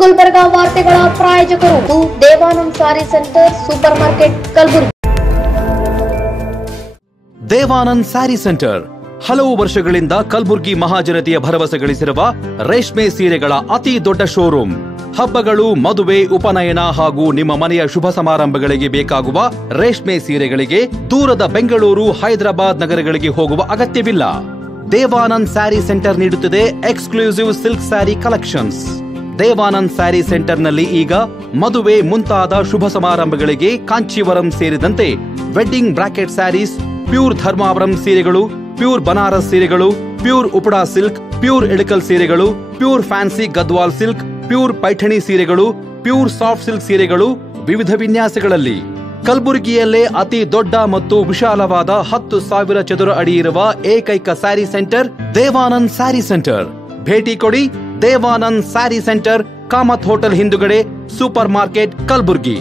ಗುಲ್ಬರ್ಗಾ ವಾರ್ತೆಗಳ ಪ್ರಾಯೋಜಕರು Devanand sari centre super market Kalaburagi. Devanand sari centre ಹಲವು ವರ್ಷಗಳಿಂದ ಕಲಬುರಗಿ ಮಹಾಜನತೆಯ ಭರವಸೆ ಗಳಿಸಿರುವ ರೇಷ್ಮೆ ಸೀರೆಗಳ ಅತಿ ದೊಡ್ಡ ಶೋರೂಮ್. ಹಬ್ಬಗಳು, ಮದುವೆ, ಉಪನಯನ ಹಾಗೂ ನಿಮ್ಮ ಮನೆಯ ಶುಭ ಸಮಾರಂಭಗಳಿಗೆ ಬೇಕಾಗುವ ರೇಷ್ಮೆ ಸೀರೆಗಳಿಗೆ ದೂರದ ಬೆಂಗಳೂರು, ಹೈದರಾಬಾದ್ ನಗರಗಳಿಗೆ ಹೋಗುವ ಅಗತ್ಯವಿಲ್ಲ. ದೇವಾನಂದ್ ಸ್ಯಾರಿ ಸೆಂಟರ್ ನೀಡುತ್ತಿದೆ exclusive silk sari collections. Devanand sari ಸೆಂಟರ್ನಲ್ಲಿ ಈಗ ಮದುವೆ ಮುಂತಾದ ಶುಭ ಸಮಾರಂಭಗಳಿಗೆ ಕಾಂಚೀವರಂ ಸೇರಿದಂತೆ wedding brocade saris, pure Dharmavaram ಸೀರೆಗಳು, ಪ್ಯೂರ್ ಬನಾರಸ್ ಸೀರೆಗಳು, pure Uppada silk, pure Ilkal ಸೀರೆಗಳು, pure fancy Gadwal silk, pure Paithani ಸೀರೆಗಳು, ಪ್ಯೂರ್ ಸಾಫ್ಟ್ ಸಿಲ್ಕ್ ಸೀರೆಗಳು ವಿವಿಧ ವಿನ್ಯಾಸಗಳಲ್ಲಿ. ಕಲಬುರಗಿಯಲ್ಲೇ ಅತಿ ದೊಡ್ಡ ಮತ್ತು ವಿಶಾಲವಾದ 10,000 ಚದುರ ಅಡಿ ಇರುವ ಏಕೈಕ ಸ್ಯಾರಿ ಸೆಂಟರ್ ದೇವಾನಂದ್ ಸ್ಯಾರಿ ಸೆಂಟರ್. ಭೇಟಿ ಕೊಡಿ. ದೇವಾನಂದ್ ಸ್ಯಾರಿ ಸೆಂಟರ್, ಕಾಮತ್ ಹೋಟೆಲ್ ಹಿಂದುಗಡೆ, ಸೂಪರ್ ಮಾರ್ಕೆಟ್, ಕಲಬುರಗಿ.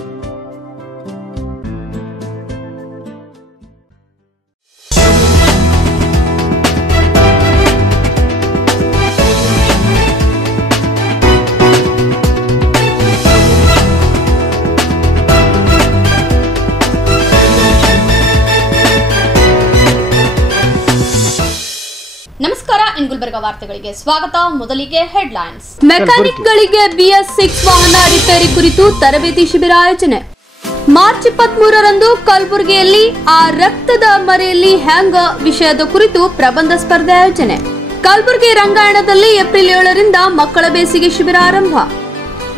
ನಮಸ್ಕಾರ, ಇನ್ ಗುಲ್ಬರ್ಗಾ ವಾರ್ತೆಗಳಿಗೆ ಸ್ವಾಗತ. ಮೊದಲಿಗೆ ಹೆಡ್ಲೈನ್ಸ್. ಮೆಕ್ಯಾನಿಕ್ಗಳಿಗೆ BS6 ವಾಹನ ರಿಪೇರಿ ಕುರಿತು ತರಬೇತಿ ಶಿಬಿರ ಆಯೋಜನೆ. ಮಾರ್ಚ್ 23ರಂದು ಕಲಬುರಗಿಯಲ್ಲಿ ಆ ರಕ್ತದ ಮರೆಯಲ್ಲಿ ಹ್ಯಾಂಗ ವಿಷಯದ ಕುರಿತು ಪ್ರಬಂಧ ಸ್ಪರ್ಧೆ ಆಯೋಜನೆ. ಕಲಬುರಗಿ ರಂಗಾಯಣದಲ್ಲಿ ಏಪ್ರಿಲ್ 7ರಿಂದ ಮಕ್ಕಳ ಬೇಸಿಗೆ ಶಿಬಿರ ಆರಂಭ.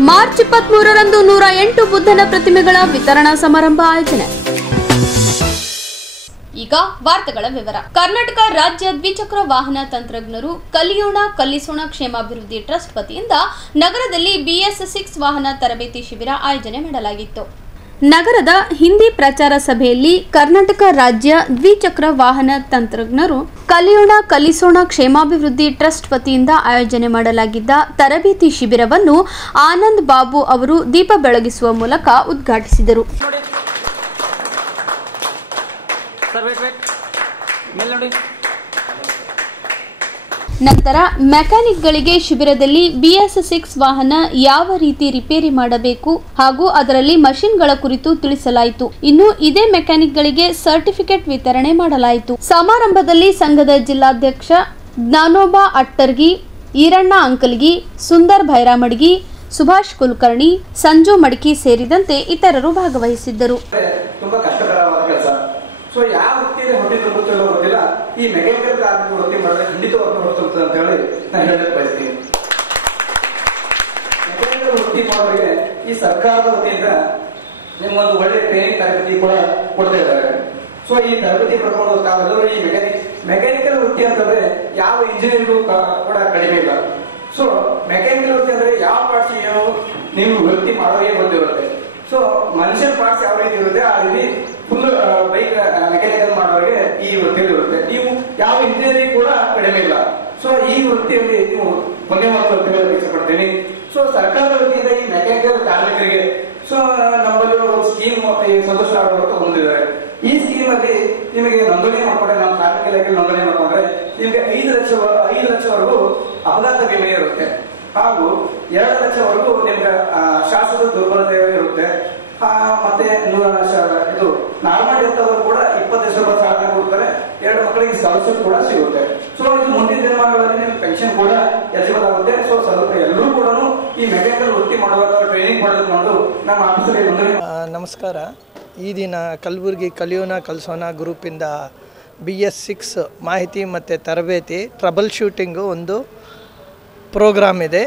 ಮಾರ್ಚ್ 23ರಂದು 108 ಬುದ್ಧನ ಪ್ರತಿಮೆಗಳ ವಿತರಣಾ ಸಮಾರಂಭ ಆಯೋಜನೆ. ಈಗ ವಾರ್ತೆಗಳ ವಿವರ. ಕರ್ನಾಟಕ ರಾಜ್ಯ ದ್ವಿಚಕ್ರ ವಾಹನ ತಂತ್ರಜ್ಞರು ಕಲಿಯೋಣ ಕಲಿಸೋಣ ಕ್ಷೇಮಾಭಿವೃದ್ಧಿ ಟ್ರಸ್ಟ್ ವತಿಯಿಂದ ನಗರದಲ್ಲಿ BS6 ವಾಹನ ತರಬೇತಿ ಶಿಬಿರ ಆಯೋಜನೆ ಮಾಡಲಾಗಿತ್ತು. ನಗರದ ಹಿಂದಿ ಪ್ರಚಾರ ಸಭೆಯಲ್ಲಿ ಕರ್ನಾಟಕ ರಾಜ್ಯ ದ್ವಿಚಕ್ರ ವಾಹನ ತಂತ್ರಜ್ಞರು ಕಲಿಯೋಣ ಕಲಿಸೋಣ ಕ್ಷೇಮಾಭಿವೃದ್ಧಿ ಟ್ರಸ್ಟ್ ವತಿಯಿಂದ ಆಯೋಜನೆ ಮಾಡಲಾಗಿದ್ದ ತರಬೇತಿ ಶಿಬಿರವನ್ನು ಆನಂದ್ ಬಾಬು ಅವರು ದೀಪ ಬೆಳಗಿಸುವ ಮೂಲಕ ಉದ್ಘಾಟಿಸಿದರು. ನಂತರ ಮೆಕ್ಯಾನಿಕ್ಗಳಿಗೆ ಶಿಬಿರದಲ್ಲಿ BS6 ವಾಹನ ಯಾವ ರೀತಿ ರಿಪೇರಿ ಮಾಡಬೇಕು ಹಾಗೂ ಅದರಲ್ಲಿ ಮಷಿನ್ಗಳ ಕುರಿತು ತಿಳಿಸಲಾಯಿತು. ಇನ್ನು ಇದೇ ಮೆಕ್ಯಾನಿಕ್ಗಳಿಗೆ ಸರ್ಟಿಫಿಕೇಟ್ ವಿತರಣೆ ಮಾಡಲಾಯಿತು. ಸಮಾರಂಭದಲ್ಲಿ ಸಂಘದ ಜಿಲ್ಲಾಧ್ಯಕ್ಷ ಜ್ಞಾನೋಬಾ ಅಟ್ಟರ್ಗಿ, ಈರಣ್ಣ ಅಂಕಲ್ಗಿ, ಸುಂದರ್ ಭೈರಾಮಡ್ಗಿ, ಸುಭಾಷ್ ಕುಲಕರ್ಣಿ, ಸಂಜು ಮಡಿಕಿ ಸೇರಿದಂತೆ ಇತರರು ಭಾಗವಹಿಸಿದ್ದರು. ಸೊ ಯಾವ ವೃತ್ತಿಯಲ್ಲಿ ಹೊಟ್ಟೆ ತುಂಬುತ್ತೋ ಗೊತ್ತಿಲ್ಲ, ಈ ಮೆಕ್ಯಾನಿಕಲ್ ಕಾರ್ಮಿಕ ವೃತ್ತಿ ಮಾಡಿದ್ರೆ ಖಂಡಿತವಾಗಿ ಹೊಟ್ಟೆ ತುಂಬುತ್ತದೆ ಅಂತ ಹೇಳಿ ನಾನು ಹೇಳಕ್ ಬಯಸ್ತೀನಿ. ಮೆಕ್ಯಾನಿಕಲ್ ವೃತ್ತಿ ಮಾಡೋರಿಗೆ ಈ ಸರ್ಕಾರದ ವತಿಯಿಂದ ನಿಮ್ಗೊಂದು ಒಳ್ಳೆ ಟ್ರೈನಿಂಗ್ ತರಬೇತಿ ಕೂಡ ಕೊಡ್ತಾ ಇದ್ದಾರೆ. ಸೊ ಈ ತರಬೇತಿ ಪಡ್ಕೊಂಡು ತಾವೆಲ್ಲರೂ ಈ ಮೆಕ್ಯಾನಿಕಲ್ ವೃತ್ತಿ ಅಂತಂದ್ರೆ ಯಾವ ಇಂಜಿನಿಯರ್ಗೂ ಕೂಡ ಕಡಿಮೆ ಇಲ್ಲ. ಸೊ ಮೆಕ್ಯಾನಿಕಲ್ ವೃತ್ತಿ ಅಂದ್ರೆ ಯಾವ ಪಾರ್ಟ್ಸ್ ಏನು ನೀವು ವೃತ್ತಿ ಮಾಡೋರಿಗೆ ಗೊತ್ತಿರುತ್ತೆ. ಸೊ ಮನುಷ್ಯನ ಪಾರ್ಟ್ಸ್ ಯಾವ ರೀತಿ ಇರುತ್ತೆ ಆ ರೀತಿ ಫುಲ್ ಬೈಕ್ ಮೆಕ್ಯಾನಿಕಲ್ ಮಾಡೋರಿಗೆ ಈ ವೃತ್ತಿಯಲ್ಲಿ ಇರುತ್ತೆ. ನೀವು ಯಾವ ಇಂಜಿನಿಯರಿಂಗ್ ಕೂಡ ಕಡಿಮೆ ಇಲ್ಲ. ಸೊ ಈ ವೃತ್ತಿಯಲ್ಲಿ ನೀವು ಮುಂದೆ ಇಷ್ಟಪಡ್ತೀನಿ. ಸೊ ಸರ್ಕಾರದ ವತಿಯಿಂದ ಈ ಮೆಕ್ಯಾನಿಕಲ್ ಕಾರ್ಮಿಕರಿಗೆ ಸೊ ನಮ್ಮಲ್ಲಿ ಒಂದು ಸ್ಕೀಮ್ ಸಂತೋಷ ಹೊಂದಿದ್ದಾರೆ. ಈ ಸ್ಕೀಮ್ ಅಲ್ಲಿ ನಿಮಗೆ ನೋಂದಣಿ ಮಾಡ್ಕೊಂಡ್ರೆ, ನಮ್ಮ ಕಾರ್ಮಿಕ ಇಲಾಖೆ ನೋಂದಣಿ ಮಾಡ್ಕೊಂಡ್ರೆ ನಿಮಗೆ 5 ಲಕ್ಷವರೆಗೂ ಅಪಘಾತ ವಿಮೆ ಇರುತ್ತೆ ಹಾಗೂ 2 ಲಕ್ಷವರೆಗೂ ನಿಮ್ಗೆ ಶಾಸಕ ದುರ್ಬಲತೆ ಇರುತ್ತೆ. ಮತ್ತೆ ಇದು ನಾರ್ಮಲ್ ಡೆತ್ ಅವರು ಕೂಡ 20 ಲಕ್ಷ ರೂಪಾಯಿ ಸಹಾಯ ಕೊಡ್ತಾರೆ. 2 ಮಕ್ಕಳಿಗೆ ಸ್ಕಾಲರ್ಶಿಪ್ ಕೂಡ ಸಿಗುತ್ತೆ. ಸೊ ಇದು ಮುಂದಿನ ದಿನಮಾನಗಳಲ್ಲಿ ನಿಮ್ಗೆ ಪೆನ್ಷನ್ ಕೂಡ ಎಲಿಜಿಬಲ್ ಆಗುತ್ತೆ. ಸೊ ಸ್ವಲ್ಪ ಎಲ್ಲರೂ ಕೂಡ ಈ ಮೆಕ್ಯಾನಿಕಲ್ ವೃತ್ತಿ ಮಾಡುವಾಗ ಟ್ರೈನಿಂಗ್ ಪಡೆದುಕೊಂಡು ನಮ್ಮ ಆಫೀಸಲ್ಲಿ ನೋಂದಣಿ. ನಮಸ್ಕಾರ. ಈ ದಿನ ಕಲಬುರಗಿ ಕಲಿಯೋಣ ಕಲಿಸೋಣ ಗ್ರೂಪಿಂದ BS6 ಮಾಹಿತಿ ಮತ್ತು ತರಬೇತಿ ಟ್ರಬಲ್ ಶೂಟಿಂಗು ಒಂದು ಪ್ರೋಗ್ರಾಮ್ ಇದೆ.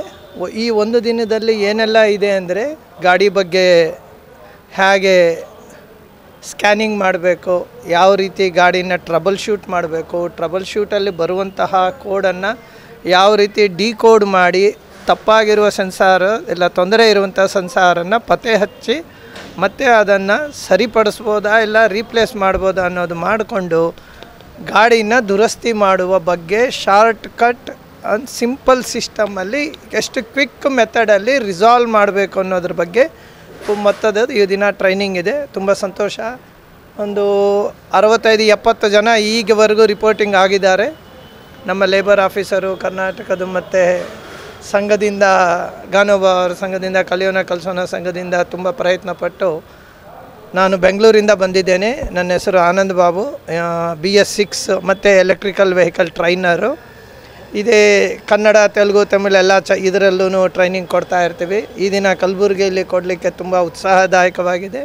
ಈ ಒಂದು ದಿನದಲ್ಲಿ ಏನೆಲ್ಲ ಇದೆ ಅಂದರೆ ಗಾಡಿ ಬಗ್ಗೆ ಹೇಗೆ ಸ್ಕ್ಯಾನಿಂಗ್ ಮಾಡಬೇಕು, ಯಾವ ರೀತಿ ಗಾಡಿನ ಟ್ರಬಲ್ ಶೂಟ್ ಮಾಡಬೇಕು, ಟ್ರಬಲ್ ಶೂಟಲ್ಲಿ ಬರುವಂತಹ ಕೋಡನ್ನು ಯಾವ ರೀತಿ ಡಿಕೋಡ್ ಮಾಡಿ ತಪ್ಪಾಗಿರುವ ಸೆನ್ಸಾರ್ ಇಲ್ಲ ತೊಂದರೆ ಇರುವಂಥ ಸೆನ್ಸಾರನ್ನು ಪತ್ತೆ ಹಚ್ಚಿ ಮತ್ತು ಅದನ್ನು ಸರಿಪಡಿಸ್ಬೋದಾ ಇಲ್ಲ ರೀಪ್ಲೇಸ್ ಮಾಡ್ಬೋದಾ ಅನ್ನೋದು ಮಾಡಿಕೊಂಡು ಗಾಡಿನ ದುರಸ್ತಿ ಮಾಡುವ ಬಗ್ಗೆ ಶಾರ್ಟ್ ಕಟ್ ಅಂಡ್ ಸಿಂಪಲ್ ಸಿಸ್ಟಮಲ್ಲಿ ಎಷ್ಟು ಕ್ವಿಕ್ ಮೆಥಡಲ್ಲಿ ರಿಸಾಲ್ವ್ ಮಾಡಬೇಕು ಅನ್ನೋದ್ರ ಬಗ್ಗೆ ಮೊತ್ತದ ಈ ದಿನ ಟ್ರೈನಿಂಗ್ ಇದೆ. ತುಂಬ ಸಂತೋಷ. ಒಂದು 65-70 ಜನ ಈಗವರೆಗೂ ರಿಪೋರ್ಟಿಂಗ್ ಆಗಿದ್ದಾರೆ. ನಮ್ಮ ಲೇಬರ್ ಆಫೀಸರು ಕರ್ನಾಟಕದ ಮತ್ತು ಸಂಘದಿಂದ ಗಾನೋಬ ಅವರ ಸಂಘದಿಂದ ಕಲಿಯೋಣ ಕಲಿಸೋಣ ಸಂಘದಿಂದ ತುಂಬ ಪ್ರಯತ್ನಪಟ್ಟು ನಾನು ಬೆಂಗಳೂರಿಂದ ಬಂದಿದ್ದೇನೆ. ನನ್ನ ಹೆಸರು ಆನಂದ್ ಬಾಬು, BS6 ಮತ್ತು ಎಲೆಕ್ಟ್ರಿಕಲ್ ವೆಹಿಕಲ್ ಟ್ರೈನರು. ಇದೇ ಕನ್ನಡ, ತೆಲುಗು, ತಮಿಳು ಎಲ್ಲ ಇದರಲ್ಲೂ ಟ್ರೈನಿಂಗ್ ಕೊಡ್ತಾ ಇರ್ತೀವಿ. ಈ ದಿನ ಕಲಬುರಗಿಯಲ್ಲಿ ಕೊಡಲಿಕ್ಕೆ ತುಂಬ ಉತ್ಸಾಹದಾಯಕವಾಗಿದೆ.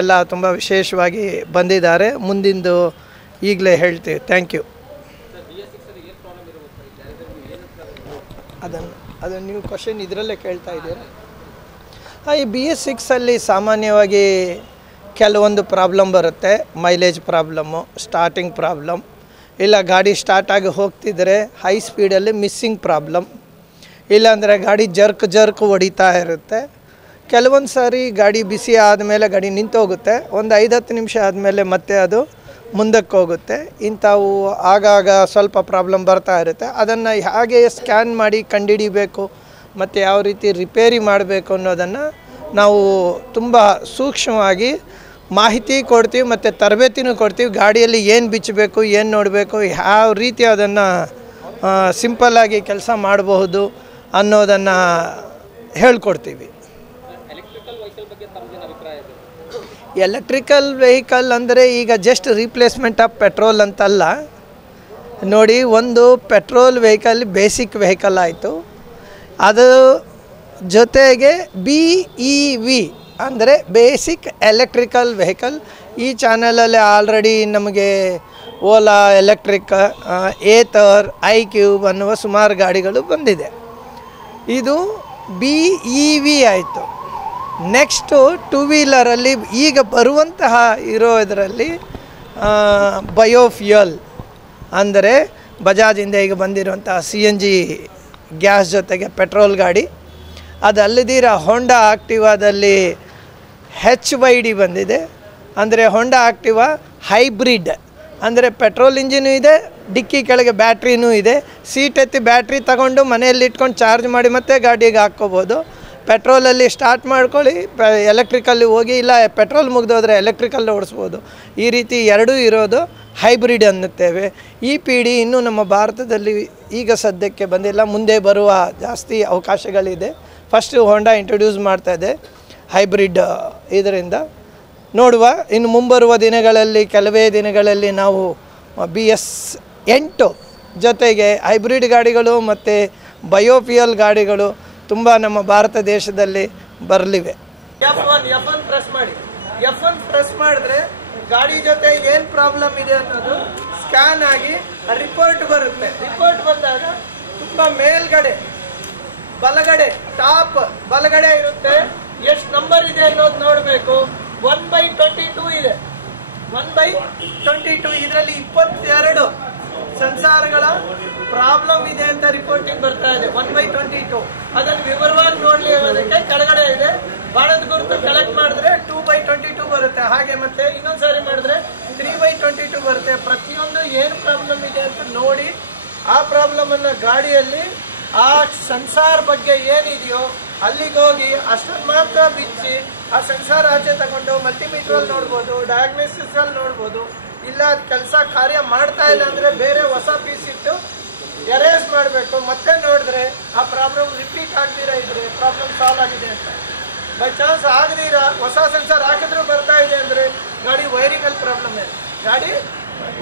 ಎಲ್ಲ ತುಂಬ ವಿಶೇಷವಾಗಿ ಬಂದಿದ್ದಾರೆ. ಮುಂದಿಂದು ಈಗಲೇ ಹೇಳ್ತೀವಿ. Thank you. ಅದನ್ನು ನೀವು ಕ್ವಶನ್ ಇದರಲ್ಲೇ ಕೇಳ್ತಾ ಇದ್ದೀರಾ? ಈ BS6 ಸಾಮಾನ್ಯವಾಗಿ ಕೆಲವೊಂದು ಪ್ರಾಬ್ಲಮ್ ಬರುತ್ತೆ. ಮೈಲೇಜ್ ಪ್ರಾಬ್ಲಮ್ಮು, ಸ್ಟಾರ್ಟಿಂಗ್ ಪ್ರಾಬ್ಲಮ್, ಇಲ್ಲ ಗಾಡಿ ಸ್ಟಾರ್ಟಾಗಿ ಹೋಗ್ತಿದ್ರೆ ಹೈ ಸ್ಪೀಡಲ್ಲಿ ಮಿಸ್ಸಿಂಗ್ ಪ್ರಾಬ್ಲಮ್, ಇಲ್ಲಾಂದರೆ ಗಾಡಿ ಜರ್ಕ್ ಹೊಡಿತಾ ಇರುತ್ತೆ. ಕೆಲವೊಂದು ಸಾರಿ ಗಾಡಿ ಬಿಸಿ ಆದಮೇಲೆ ಗಾಡಿ ನಿಂತೋಗುತ್ತೆ, ಒಂದು 5-10 ನಿಮಿಷ ಆದಮೇಲೆ ಮತ್ತೆ ಅದು ಮುಂದಕ್ಕೆ ಹೋಗುತ್ತೆ. ಇಂಥವು ಆಗಾಗ ಸ್ವಲ್ಪ ಪ್ರಾಬ್ಲಮ್ ಬರ್ತಾ ಇರುತ್ತೆ. ಅದನ್ನು ಹೇಗೆ ಸ್ಕ್ಯಾನ್ ಮಾಡಿ ಕಂಡುಹಿಡಿಬೇಕು ಮತ್ತು ಯಾವ ರೀತಿ ರಿಪೇರಿ ಮಾಡಬೇಕು ಅನ್ನೋದನ್ನು ನಾವು ತುಂಬ ಸೂಕ್ಷ್ಮವಾಗಿ ಮಾಹಿತಿ ಕೊಡ್ತೀವಿ ಮತ್ತು ತರಬೇತಿನೂ ಕೊಡ್ತೀವಿ. ಗಾಡಿಯಲ್ಲಿ ಏನು ಬಿಚ್ಚಬೇಕು, ಏನು ನೋಡಬೇಕು, ಯಾವ ರೀತಿ ಅದನ್ನು ಸಿಂಪಲ್ಲಾಗಿ ಕೆಲಸ ಮಾಡಬಹುದು ಅನ್ನೋದನ್ನು ಹೇಳ್ಕೊಡ್ತೀವಿ. ಎಲೆಕ್ಟ್ರಿಕಲ್ ವೆಹಿಕಲ್ ಅಂದರೆ ಈಗ ಜಸ್ಟ್ ರೀಪ್ಲೇಸ್ಮೆಂಟ್ ಆಫ್ ಪೆಟ್ರೋಲ್ ಅಂತಲ್ಲ ನೋಡಿ. ಒಂದು ಪೆಟ್ರೋಲ್ ವೆಹಿಕಲ್ ಬೇಸಿಕ್ ವೆಹಿಕಲ್ ಆಯಿತು, ಅದು ಜೊತೆಗೆ BEV ಅಂದರೆ ಬೇಸಿಕ್ ಎಲೆಕ್ಟ್ರಿಕಲ್ ವೆಹಿಕಲ್. ಈ ಚಾನಲಲ್ಲಿ ಆಲ್ರೆಡಿ ನಮಗೆ ಓಲಾ ಎಲೆಕ್ಟ್ರಿಕ್, ಏತರ್, iQube ಅನ್ನುವ ಸುಮಾರು ಗಾಡಿಗಳು ಬಂದಿದೆ. ಇದು BEV ಆಯಿತು. ನೆಕ್ಸ್ಟು 2 ವೀಲರಲ್ಲಿ ಈಗ ಬರುವಂತಹ ಇದರಲ್ಲಿ ಬಯೋಫ್ಯೂಯಲ್ ಅಂದರೆ ಬಜಾಜಿಂದ ಈಗ ಬಂದಿರುವಂತಹ CNG ಗ್ಯಾಸ್ ಜೊತೆಗೆ ಪೆಟ್ರೋಲ್ ಗಾಡಿ. ಅದಲ್ಲದಿರ ಹೋಂಡಾ ಆಕ್ಟಿವಾದಲ್ಲಿ HYD ಬಂದಿದೆ. ಅಂದರೆ ಹೋಂಡಾ ಆಕ್ಟಿವಾ ಹೈಬ್ರಿಡ್, ಅಂದರೆ ಪೆಟ್ರೋಲ್ ಇಂಜಿನೂ ಇದೆ, ಡಿಕ್ಕಿ ಕೆಳಗೆ ಬ್ಯಾಟ್ರಿನೂ ಇದೆ. ಸೀಟ್ ಎತ್ತಿ ಬ್ಯಾಟ್ರಿ ತಗೊಂಡು ಮನೆಯಲ್ಲಿ ಇಟ್ಕೊಂಡು ಚಾರ್ಜ್ ಮಾಡಿ ಮತ್ತೆ ಗಾಡಿಗೆ ಹಾಕ್ಕೋಬೋದು. ಪೆಟ್ರೋಲಲ್ಲಿ ಸ್ಟಾರ್ಟ್ ಮಾಡ್ಕೊಳ್ಳಿ, ಎಲೆಕ್ಟ್ರಿಕಲ್ಲಿ ಹೋಗಿ, ಇಲ್ಲ ಪೆಟ್ರೋಲ್ ಮುಗಿದೋದ್ರೆ ಎಲೆಕ್ಟ್ರಿಕಲ್ಲಿ ಓಡಿಸ್ಬೋದು. ಈ ರೀತಿ ಎರಡೂ ಇರೋದು ಹೈಬ್ರಿಡ್ ಅನ್ನುತ್ತೇವೆ. ಈ ಪೀಳಿ ಇನ್ನೂ ನಮ್ಮ ಭಾರತದಲ್ಲಿ ಈಗ ಸದ್ಯಕ್ಕೆ ಬಂದಿಲ್ಲ, ಮುಂದೆ ಬರುವ ಜಾಸ್ತಿ ಅವಕಾಶಗಳಿದೆ. ಫಸ್ಟು ಹೋಂಡಾ ಇಂಟ್ರೊಡ್ಯೂಸ್ ಮಾಡ್ತಾಯಿದೆ ಹೈಬ್ರಿಡ್. ಇದರಿಂದ ನೋಡುವ, ಇನ್ನು ಮುಂಬರುವ ದಿನಗಳಲ್ಲಿ, ಕೆಲವೇ ದಿನಗಳಲ್ಲಿ ನಾವು BS8 ಜೊತೆಗೆ ಹೈಬ್ರಿಡ್ ಗಾಡಿಗಳು ಮತ್ತು ಬಯೋಫ್ಯೂಯಲ್ ಗಾಡಿಗಳು ತುಂಬ ನಮ್ಮ ಭಾರತ ದೇಶದಲ್ಲಿ ಬರಲಿವೆ. F1 ಪ್ರೆಸ್ ಮಾಡಿ. F1 ಪ್ರೆಸ್ ಮಾಡಿದ್ರೆ ಗಾಡಿ ಜೊತೆ ಏನು ಪ್ರಾಬ್ಲಮ್ ಇದೆ ಅನ್ನೋದು ಸ್ಕ್ಯಾನ್ ಆಗಿ ರಿಪೋರ್ಟ್ ಬರುತ್ತೆ. ರಿಪೋರ್ಟ್ ಬಂದಾಗ ತುಂಬ ಮೇಲ್ಗಡೆ ಬಲಗಡೆ ಟಾಪ್ ಬಲಗಡೆ ಇರುತ್ತೆ. ಎಷ್ಟು ನಂಬರ್ ಇದೆ ಅನ್ನೋದು ನೋಡಬೇಕು. 1/22 ಇದೆ. 1/22 ಇದರಲ್ಲಿ 22 ಸೆನ್ಸಾರ್ಗಳ ಪ್ರಾಬ್ಲಮ್ ಇದೆ ಅಂತ ರಿಪೋರ್ಟಿಂಗ್ ಬರ್ತಾ ಇದೆ. 1/22 ಅದನ್ನು ವಿವರವಾಗಿ ನೋಡ್ಲಿ ಅನ್ನೋದಕ್ಕೆ ಕೆಳಗಡೆ ಇದೆ. ಬಾಣದ ಗುರುತು ಕಲೆಕ್ಟ್ ಮಾಡಿದ್ರೆ 2/22 ಬರುತ್ತೆ. ಹಾಗೆ ಮತ್ತೆ ಇನ್ನೊಂದ್ಸಾರಿ ಮಾಡಿದ್ರೆ 3/22 ಬರುತ್ತೆ. ಪ್ರತಿಯೊಂದು ಏನು ಪ್ರಾಬ್ಲಮ್ ಇದೆ ಅಂತ ನೋಡಿ ಆ ಪ್ರಾಬ್ಲಮ್ ಅನ್ನ ಗಾಡಿಯಲ್ಲಿ ಆ ಸೆನ್ಸಾರ್ ಬಗ್ಗೆ ಏನಿದೆಯೋ ಅಲ್ಲಿಗೆ ಹೋಗಿ ಅಷ್ಟನ್ನು ಮಾತ್ರ ಬಿಚ್ಚಿ ಆ ಸೆನ್ಸಾರ್ ಆಚೆ ತಗೊಂಡು ಮಲ್ಟಿಮೀಟರ್ ಅಲ್ಲಿ ನೋಡ್ಬೋದು, ಡಯಾಗ್ನೋಸಿಸ್ ಅಲ್ಲಿ ನೋಡ್ಬೋದು. ಇಲ್ಲ ಕೆಲಸ ಕಾರ್ಯ ಮಾಡ್ತಾ ಇಲ್ಲ ಅಂದ್ರೆ ಬೇರೆ ಹೊಸ ಪೀಸ್ ಇಟ್ಟು ಎರೇಸ್ ಮಾಡಬೇಕು. ಮತ್ತೆ ನೋಡಿದ್ರೆ ಆ ಪ್ರಾಬ್ಲಮ್ ರಿಪೀಟ್ ಆಗ್ದಿರ ಇದ್ರೆ ಪ್ರಾಬ್ಲಮ್ ಸಾಲ್ವ್ ಆಗಿದೆ ಅಂತ. ಬೈ ಚಾನ್ಸ್ ಆಗದಿರ ಹೊಸ ಸೆನ್ಸರ್ ಹಾಕಿದ್ರು ಬರ್ತಾ ಇದೆ ಅಂದ್ರೆ ಗಾಡಿ ವೈರಿಂಗ್ ಅಲ್ಲಿ ಪ್ರಾಬ್ಲಮ್ ಇದೆ. ಗಾಡಿ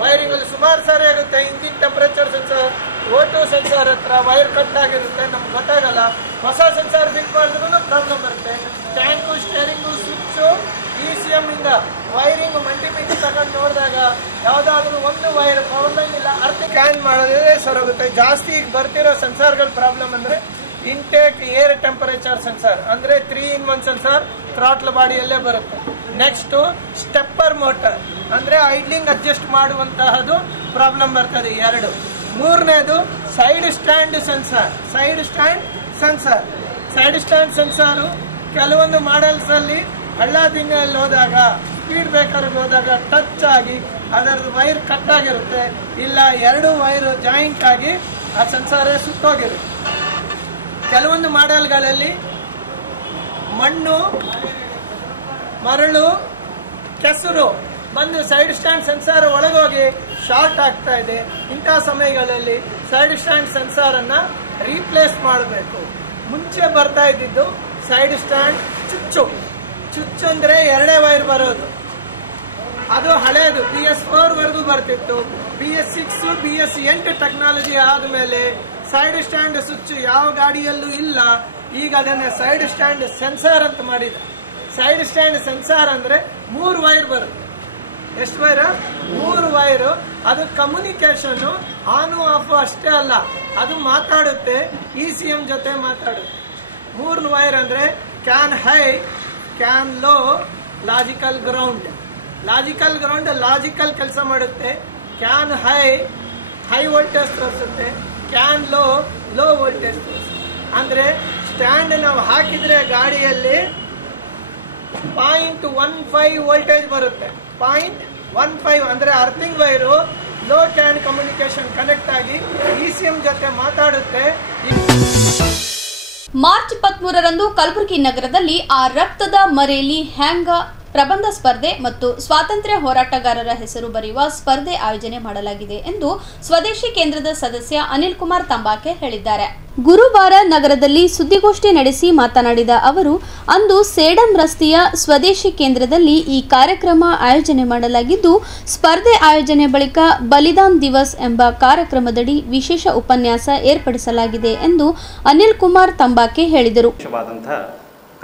ವೈರಿಂಗ್ ಅಲ್ಲಿ ಸುಮಾರು ಸಾರಿ ಆಗುತ್ತೆ. Engine temperature sensor, O2 sensor ಹತ್ರ ವೈರ್ ಕಟ್ ಆಗಿರುತ್ತೆ, ನಮ್ಗೆ ಗೊತ್ತಾಗಲ್ಲ. ಹೊಸ ಸೆನ್ಸರ್ ಫಿಟ್ ಮಾಡಿದ್ರು ಪ್ರಾಬ್ಲಮ್ ಬರುತ್ತೆ. ಟ್ಯಾಂಕು, ಸ್ಟೇರಿಂಗು, ಸ್ವಿಚ್ಚು, ECM ಇಂದ ವೈರಿಂಗ್ ಮಲ್ಟಿಮೀಟರ್ ತಗೊಂಡು ನೋಡಿದಾಗ ಯಾವುದಾದ್ರೂ ಒಂದು ವೈರ್ ಪ್ರಾಬ್ಲಮ್ ಇಲ್ಲ, ಅರ್ಥ ಕ್ಯಾನ್ ಮಾಡೋದೇ ಸರೋಗುತ್ತೆ. ಜಾಸ್ತಿ ಈಗ ಬರ್ತಿರೋ ಸೆನ್ಸಾರ್ಗಳ ಪ್ರಾಬ್ಲಮ್ ಅಂದ್ರೆ ಇಂಟೇಕ್ ಏರ್ ಟೆಂಪರೇಚರ್ ಸೆನ್ಸರ್ ಅಂದ್ರೆ 3-in-1 ಸೆನ್ಸರ್ ಥ್ರಾಟ್ಲ್ ಬಾಡಿಯಲ್ಲೇ ಬರುತ್ತೆ. ನೆಕ್ಸ್ಟ್ ಸ್ಟೆಪ್ಪರ್ ಮೋಟರ್ ಅಂದ್ರೆ ಐಡ್ಲಿಂಗ್ ಅಡ್ಜಸ್ಟ್ ಮಾಡುವಂತಹದ್ದು ಪ್ರಾಬ್ಲಮ್ ಬರ್ತದೆ 2. ಮೂರನೇದು side stand sensor. Side stand sensor ಕೆಲವೊಂದು ಮಾಡೆಲ್ಸ್ ಅಲ್ಲಿ ಹಳ್ಳ ದಿನಲ್ಲಿ ಹೋದಾಗ, ಸ್ಪೀಡ್ ಬ್ರೇಕರ್ಗೆ ಹೋದಾಗ ಟಚ್ ಆಗಿ ಅದರದ್ದು ವೈರ್ ಕಟ್ ಆಗಿರುತ್ತೆ, ಇಲ್ಲ 2 ವೈರ್ ಜಾಯಿಂಟ್ ಆಗಿ ಆ ಸೆನ್ಸಾರೇ ಸುತ್ತೋಗಿರುತ್ತೆ. ಕೆಲವೊಂದು ಮಾಡೆಲ್ಗಳಲ್ಲಿ ಮಣ್ಣು, ಮರಳು, ಕೆಸರು ಬಂದು ಸೈಡ್ ಸ್ಟ್ಯಾಂಡ್ ಸೆನ್ಸಾರ್ ಒಳಗೋಗಿ ಶಾರ್ಟ್ ಆಗ್ತಾ ಇದೆ. ಇಂತಹ ಸಮಯಗಳಲ್ಲಿ ಸೈಡ್ ಸ್ಟ್ಯಾಂಡ್ ಸೆನ್ಸಾರ್ ಅನ್ನ ರೀಪ್ಲೇಸ್ ಮಾಡಬೇಕು. ಮುಂಚೆ ಬರ್ತಾ ಇದ್ದಿದ್ದು ಸೈಡ್ ಸ್ಟ್ಯಾಂಡ್ ಚುಚ್ಚು ಅಂದರೆ 2 ವೈರ್ ಬರೋದು, ಅದು ಹಳೇದು. BS4 ವರೆಗೂ ಬರ್ತಿತ್ತು. BS6 BS8 ಟೆಕ್ನಾಲಜಿ ಆದಮೇಲೆ ಸೈಡ್ ಸ್ಟ್ಯಾಂಡ್ ಸ್ವಿಚ್ ಯಾವ ಗಾಡಿಯಲ್ಲೂ ಇಲ್ಲ. ಈಗ ಅದನ್ನ ಸೈಡ್ ಸ್ಟ್ಯಾಂಡ್ ಸೆನ್ಸಾರ್ ಅಂತ ಮಾಡಿದೆ. ಸೈಡ್ ಸ್ಟ್ಯಾಂಡ್ ಸೆನ್ಸಾರ್ ಅಂದ್ರೆ 3 ವೈರ್ ಬರುತ್ತೆ. ಎಷ್ಟು ವೈರ್? 3 ವೈರ್. ಅದು ಕಮ್ಯುನಿಕೇಶನ್ ಆನ್ ಆಫ್ ಅಷ್ಟೇ ಅಲ್ಲ, ಅದು ಮಾತಾಡುತ್ತೆ, ECM ಜೊತೆ ಮಾತಾಡುತ್ತೆ. 3 ವೈರ್ ಅಂದ್ರೆ can high, can low, logical ground. Logical ground logical ಕೆಲಸ ಮಾಡುತ್ತೆ. ಕ್ಯಾನ್ ಹೈ ವೋಲ್ಟೇಜ್ ತೋರಿಸುತ್ತೆ, ಕ್ಯಾನ್ ಲೋ ವೋಲ್ಟೇಜ್ ತೋರಿಸುತ್ತೆ. ಅಂದ್ರೆ ಸ್ಟ್ಯಾಂಡ್ ನಾವು ಹಾಕಿದ್ರೆ ಗಾಡಿಯಲ್ಲಿ 0.15 ವೋಲ್ಟೇಜ್ ಬರುತ್ತೆ. 0.15 ಅಂದ್ರೆ earthing wire low can communication connect ಆಗಿ ECM ಜೊತೆ ಮಾತಾಡುತ್ತೆ. ಮಾರ್ಚ್ 23ರಂದು ಕಲಬುರಗಿ ನಗರದಲ್ಲಿ ಆ ರಕ್ತದ ಮರೆಯಲ್ಲಿ ಹ್ಯಾಂಗ ಪ್ರಬಂಧ ಸ್ಪರ್ಧೆ ಮತ್ತು ಸ್ವಾತಂತ್ರ್ಯ ಹೋರಾಟಗಾರರ ಹೆಸರು ಬರೆಯುವ ಸ್ಪರ್ಧೆ ಆಯೋಜನೆ ಮಾಡಲಾಗಿದೆ ಎಂದು ಸ್ವದೇಶಿ ಕೇಂದ್ರದ ಸದಸ್ಯ ಅನಿಲ್ ಕುಮಾರ್ ತಂಬಾಕೆ ಹೇಳಿದ್ದಾರೆ. ಗುರುವಾರ ನಗರದಲ್ಲಿ ಸುದ್ದಿಗೋಷ್ಠಿ ನಡೆಸಿ ಮಾತನಾಡಿದ ಅವರು, ಅಂದು ಸೇಡಂ ರಸ್ತೆಯ ಸ್ವದೇಶಿ ಕೇಂದ್ರದಲ್ಲಿ ಈ ಕಾರ್ಯಕ್ರಮ ಆಯೋಜನೆ ಮಾಡಲಾಗಿದ್ದು, ಸ್ಪರ್ಧೆ ಆಯೋಜನೆ ಬಳಿಕ ಬಲಿದಾನ್ ದಿವಸ್ ಎಂಬ ಕಾರ್ಯಕ್ರಮದಡಿ ವಿಶೇಷ ಉಪನ್ಯಾಸ ಏರ್ಪಡಿಸಲಾಗಿದೆ ಎಂದು ಅನಿಲ್ ಕುಮಾರ್ ತಂಬಾಕೆ ಹೇಳಿದರು.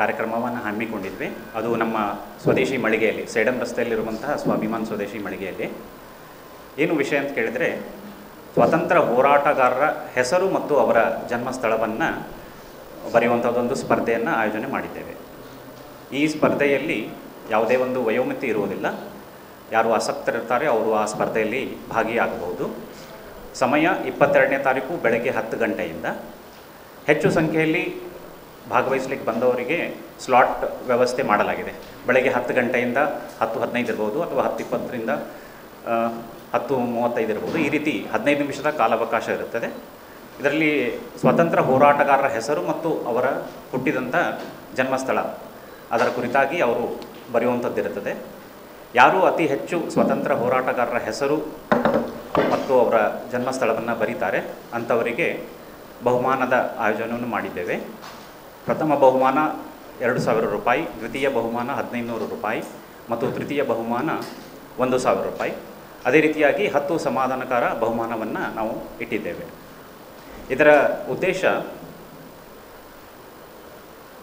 ಕಾರ್ಯಕ್ರಮವನ್ನು ಹಮ್ಮಿಕೊಂಡಿದ್ವಿ. ಅದು ನಮ್ಮ ಸ್ವದೇಶಿ ಮಳಿಗೆಯಲ್ಲಿ, ಸೇಡಂ ರಸ್ತೆಯಲ್ಲಿರುವಂತಹ ಸ್ವಾಭಿಮಾನ್ ಸ್ವದೇಶಿ ಮಳಿಗೆಯಲ್ಲಿ. ಏನು ವಿಷಯ ಅಂತ ಕೇಳಿದರೆ, ಸ್ವಾತಂತ್ರ್ಯ ಹೋರಾಟಗಾರರ ಹೆಸರು ಮತ್ತು ಅವರ ಜನ್ಮಸ್ಥಳವನ್ನು ಬರೆಯುವಂಥದ್ದೊಂದು ಸ್ಪರ್ಧೆಯನ್ನು ಆಯೋಜನೆ ಮಾಡಿದ್ದೇವೆ. ಈ ಸ್ಪರ್ಧೆಯಲ್ಲಿ ಯಾವುದೇ ಒಂದು ವಯೋಮಿತಿ ಇರುವುದಿಲ್ಲ. ಯಾರು ಆಸಕ್ತರಿರ್ತಾರೆ ಅವರು ಆ ಸ್ಪರ್ಧೆಯಲ್ಲಿ ಭಾಗಿಯಾಗಬಹುದು. ಸಮಯ 22ನೇ ತಾರೀಕು ಬೆಳಗ್ಗೆ 10 ಗಂಟೆಯಿಂದ. ಹೆಚ್ಚು ಸಂಖ್ಯೆಯಲ್ಲಿ ಭಾಗವಹಿಸಲಿಕ್ಕೆ ಬಂದವರಿಗೆ ಸ್ಲಾಟ್ ವ್ಯವಸ್ಥೆ ಮಾಡಲಾಗಿದೆ. ಬೆಳಗ್ಗೆ 10 ಗಂಟೆಯಿಂದ 10:15 ಇರ್ಬೋದು, ಅಥವಾ 10:20ರಿಂದ 10:35 ಇರ್ಬೋದು. ಈ ರೀತಿ 15 ನಿಮಿಷದ ಕಾಲಾವಕಾಶ ಇರುತ್ತದೆ. ಇದರಲ್ಲಿ ಸ್ವಾತಂತ್ರ್ಯ ಹೋರಾಟಗಾರರ ಹೆಸರು ಮತ್ತು ಅವರ ಹುಟ್ಟಿದಂಥ ಜನ್ಮಸ್ಥಳ ಅದರ ಕುರಿತಾಗಿ ಅವರು ಬರೆಯುವಂಥದ್ದಿರುತ್ತದೆ. ಯಾರು ಅತಿ ಹೆಚ್ಚು ಸ್ವಾತಂತ್ರ್ಯ ಹೋರಾಟಗಾರರ ಹೆಸರು ಮತ್ತು ಅವರ ಜನ್ಮಸ್ಥಳವನ್ನು ಬರೀತಾರೆ ಅಂಥವರಿಗೆ ಬಹುಮಾನದ ಆಯೋಜನವನ್ನು ಮಾಡಿದ್ದೇವೆ. ಪ್ರಥಮ ಬಹುಮಾನ 2,000 ರೂಪಾಯಿ, ದ್ವಿತೀಯ ಬಹುಮಾನ 1,500 ರೂಪಾಯಿ ಮತ್ತು ತೃತೀಯ ಬಹುಮಾನ 1,000 ರೂಪಾಯಿ. ಅದೇ ರೀತಿಯಾಗಿ 10 ಸಮಾಧಾನಕಾರ ಬಹುಮಾನವನ್ನು ನಾವು ಇಟ್ಟಿದ್ದೇವೆ. ಇದರ ಉದ್ದೇಶ,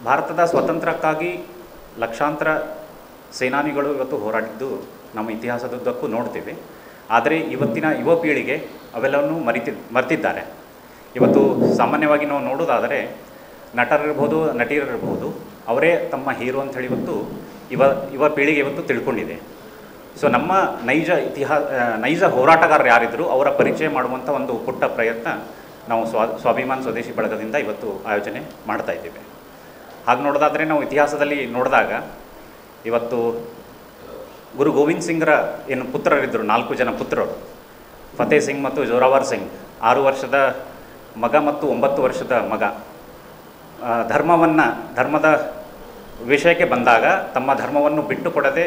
ಭಾರತದ ಸ್ವಾತಂತ್ರ್ಯಕ್ಕಾಗಿ ಲಕ್ಷಾಂತರ ಸೇನಾನಿಗಳು ಇವತ್ತು ಹೋರಾಡಿದ್ದು ನಮ್ಮ ಇತಿಹಾಸದುದ್ದಕ್ಕೂ ನೋಡ್ತೀವಿ. ಆದರೆ ಇವತ್ತಿನ ಯುವ ಪೀಳಿಗೆ ಅವೆಲ್ಲವನ್ನೂ ಮರೆತಿದ್ದಾರೆ. ಇವತ್ತು ಸಾಮಾನ್ಯವಾಗಿ ನಾವು ನೋಡೋದಾದರೆ ನಟರಿರ್ಬೋದು, ನಟಿಯರಿರ್ಬೋದು, ಅವರೇ ತಮ್ಮ ಹೀರೋ ಅಂತ ಹೇಳಿ ಇವತ್ತು ಯುವ ಪೀಳಿಗೆ ಇವತ್ತು ತಿಳ್ಕೊಂಡಿದೆ. ಸೊ ನಮ್ಮ ನೈಜ ಹೋರಾಟಗಾರರು ಯಾರಿದ್ರು ಅವರ ಪರಿಚಯ ಮಾಡುವಂಥ ಒಂದು ಪುಟ್ಟ ಪ್ರಯತ್ನ ನಾವು ಸ್ವಾಭಿಮಾನ್ ಸ್ವದೇಶಿ ಬಳಗದಿಂದ ಇವತ್ತು ಆಯೋಜನೆ ಮಾಡ್ತಾ ಇದ್ದೇವೆ. ಹಾಗೆ ನೋಡೋದಾದರೆ ನಾವು ಇತಿಹಾಸದಲ್ಲಿ ನೋಡಿದಾಗ ಇವತ್ತು ಗುರು ಗೋವಿಂದ್ ಸಿಂಗ್ರ ಏನು ಪುತ್ರರಿದ್ದರು, 4 ಜನ ಪುತ್ರರು, ಫತೇಹ್ ಸಿಂಗ್ ಮತ್ತು ಜೋರಾವರ್ ಸಿಂಗ್, 6 ವರ್ಷದ ಮಗ ಮತ್ತು 9 ವರ್ಷದ ಮಗ, ಧರ್ಮದ ವಿಷಯಕ್ಕೆ ಬಂದಾಗ ತಮ್ಮ ಧರ್ಮವನ್ನು ಬಿಟ್ಟು ಕೊಡದೆ.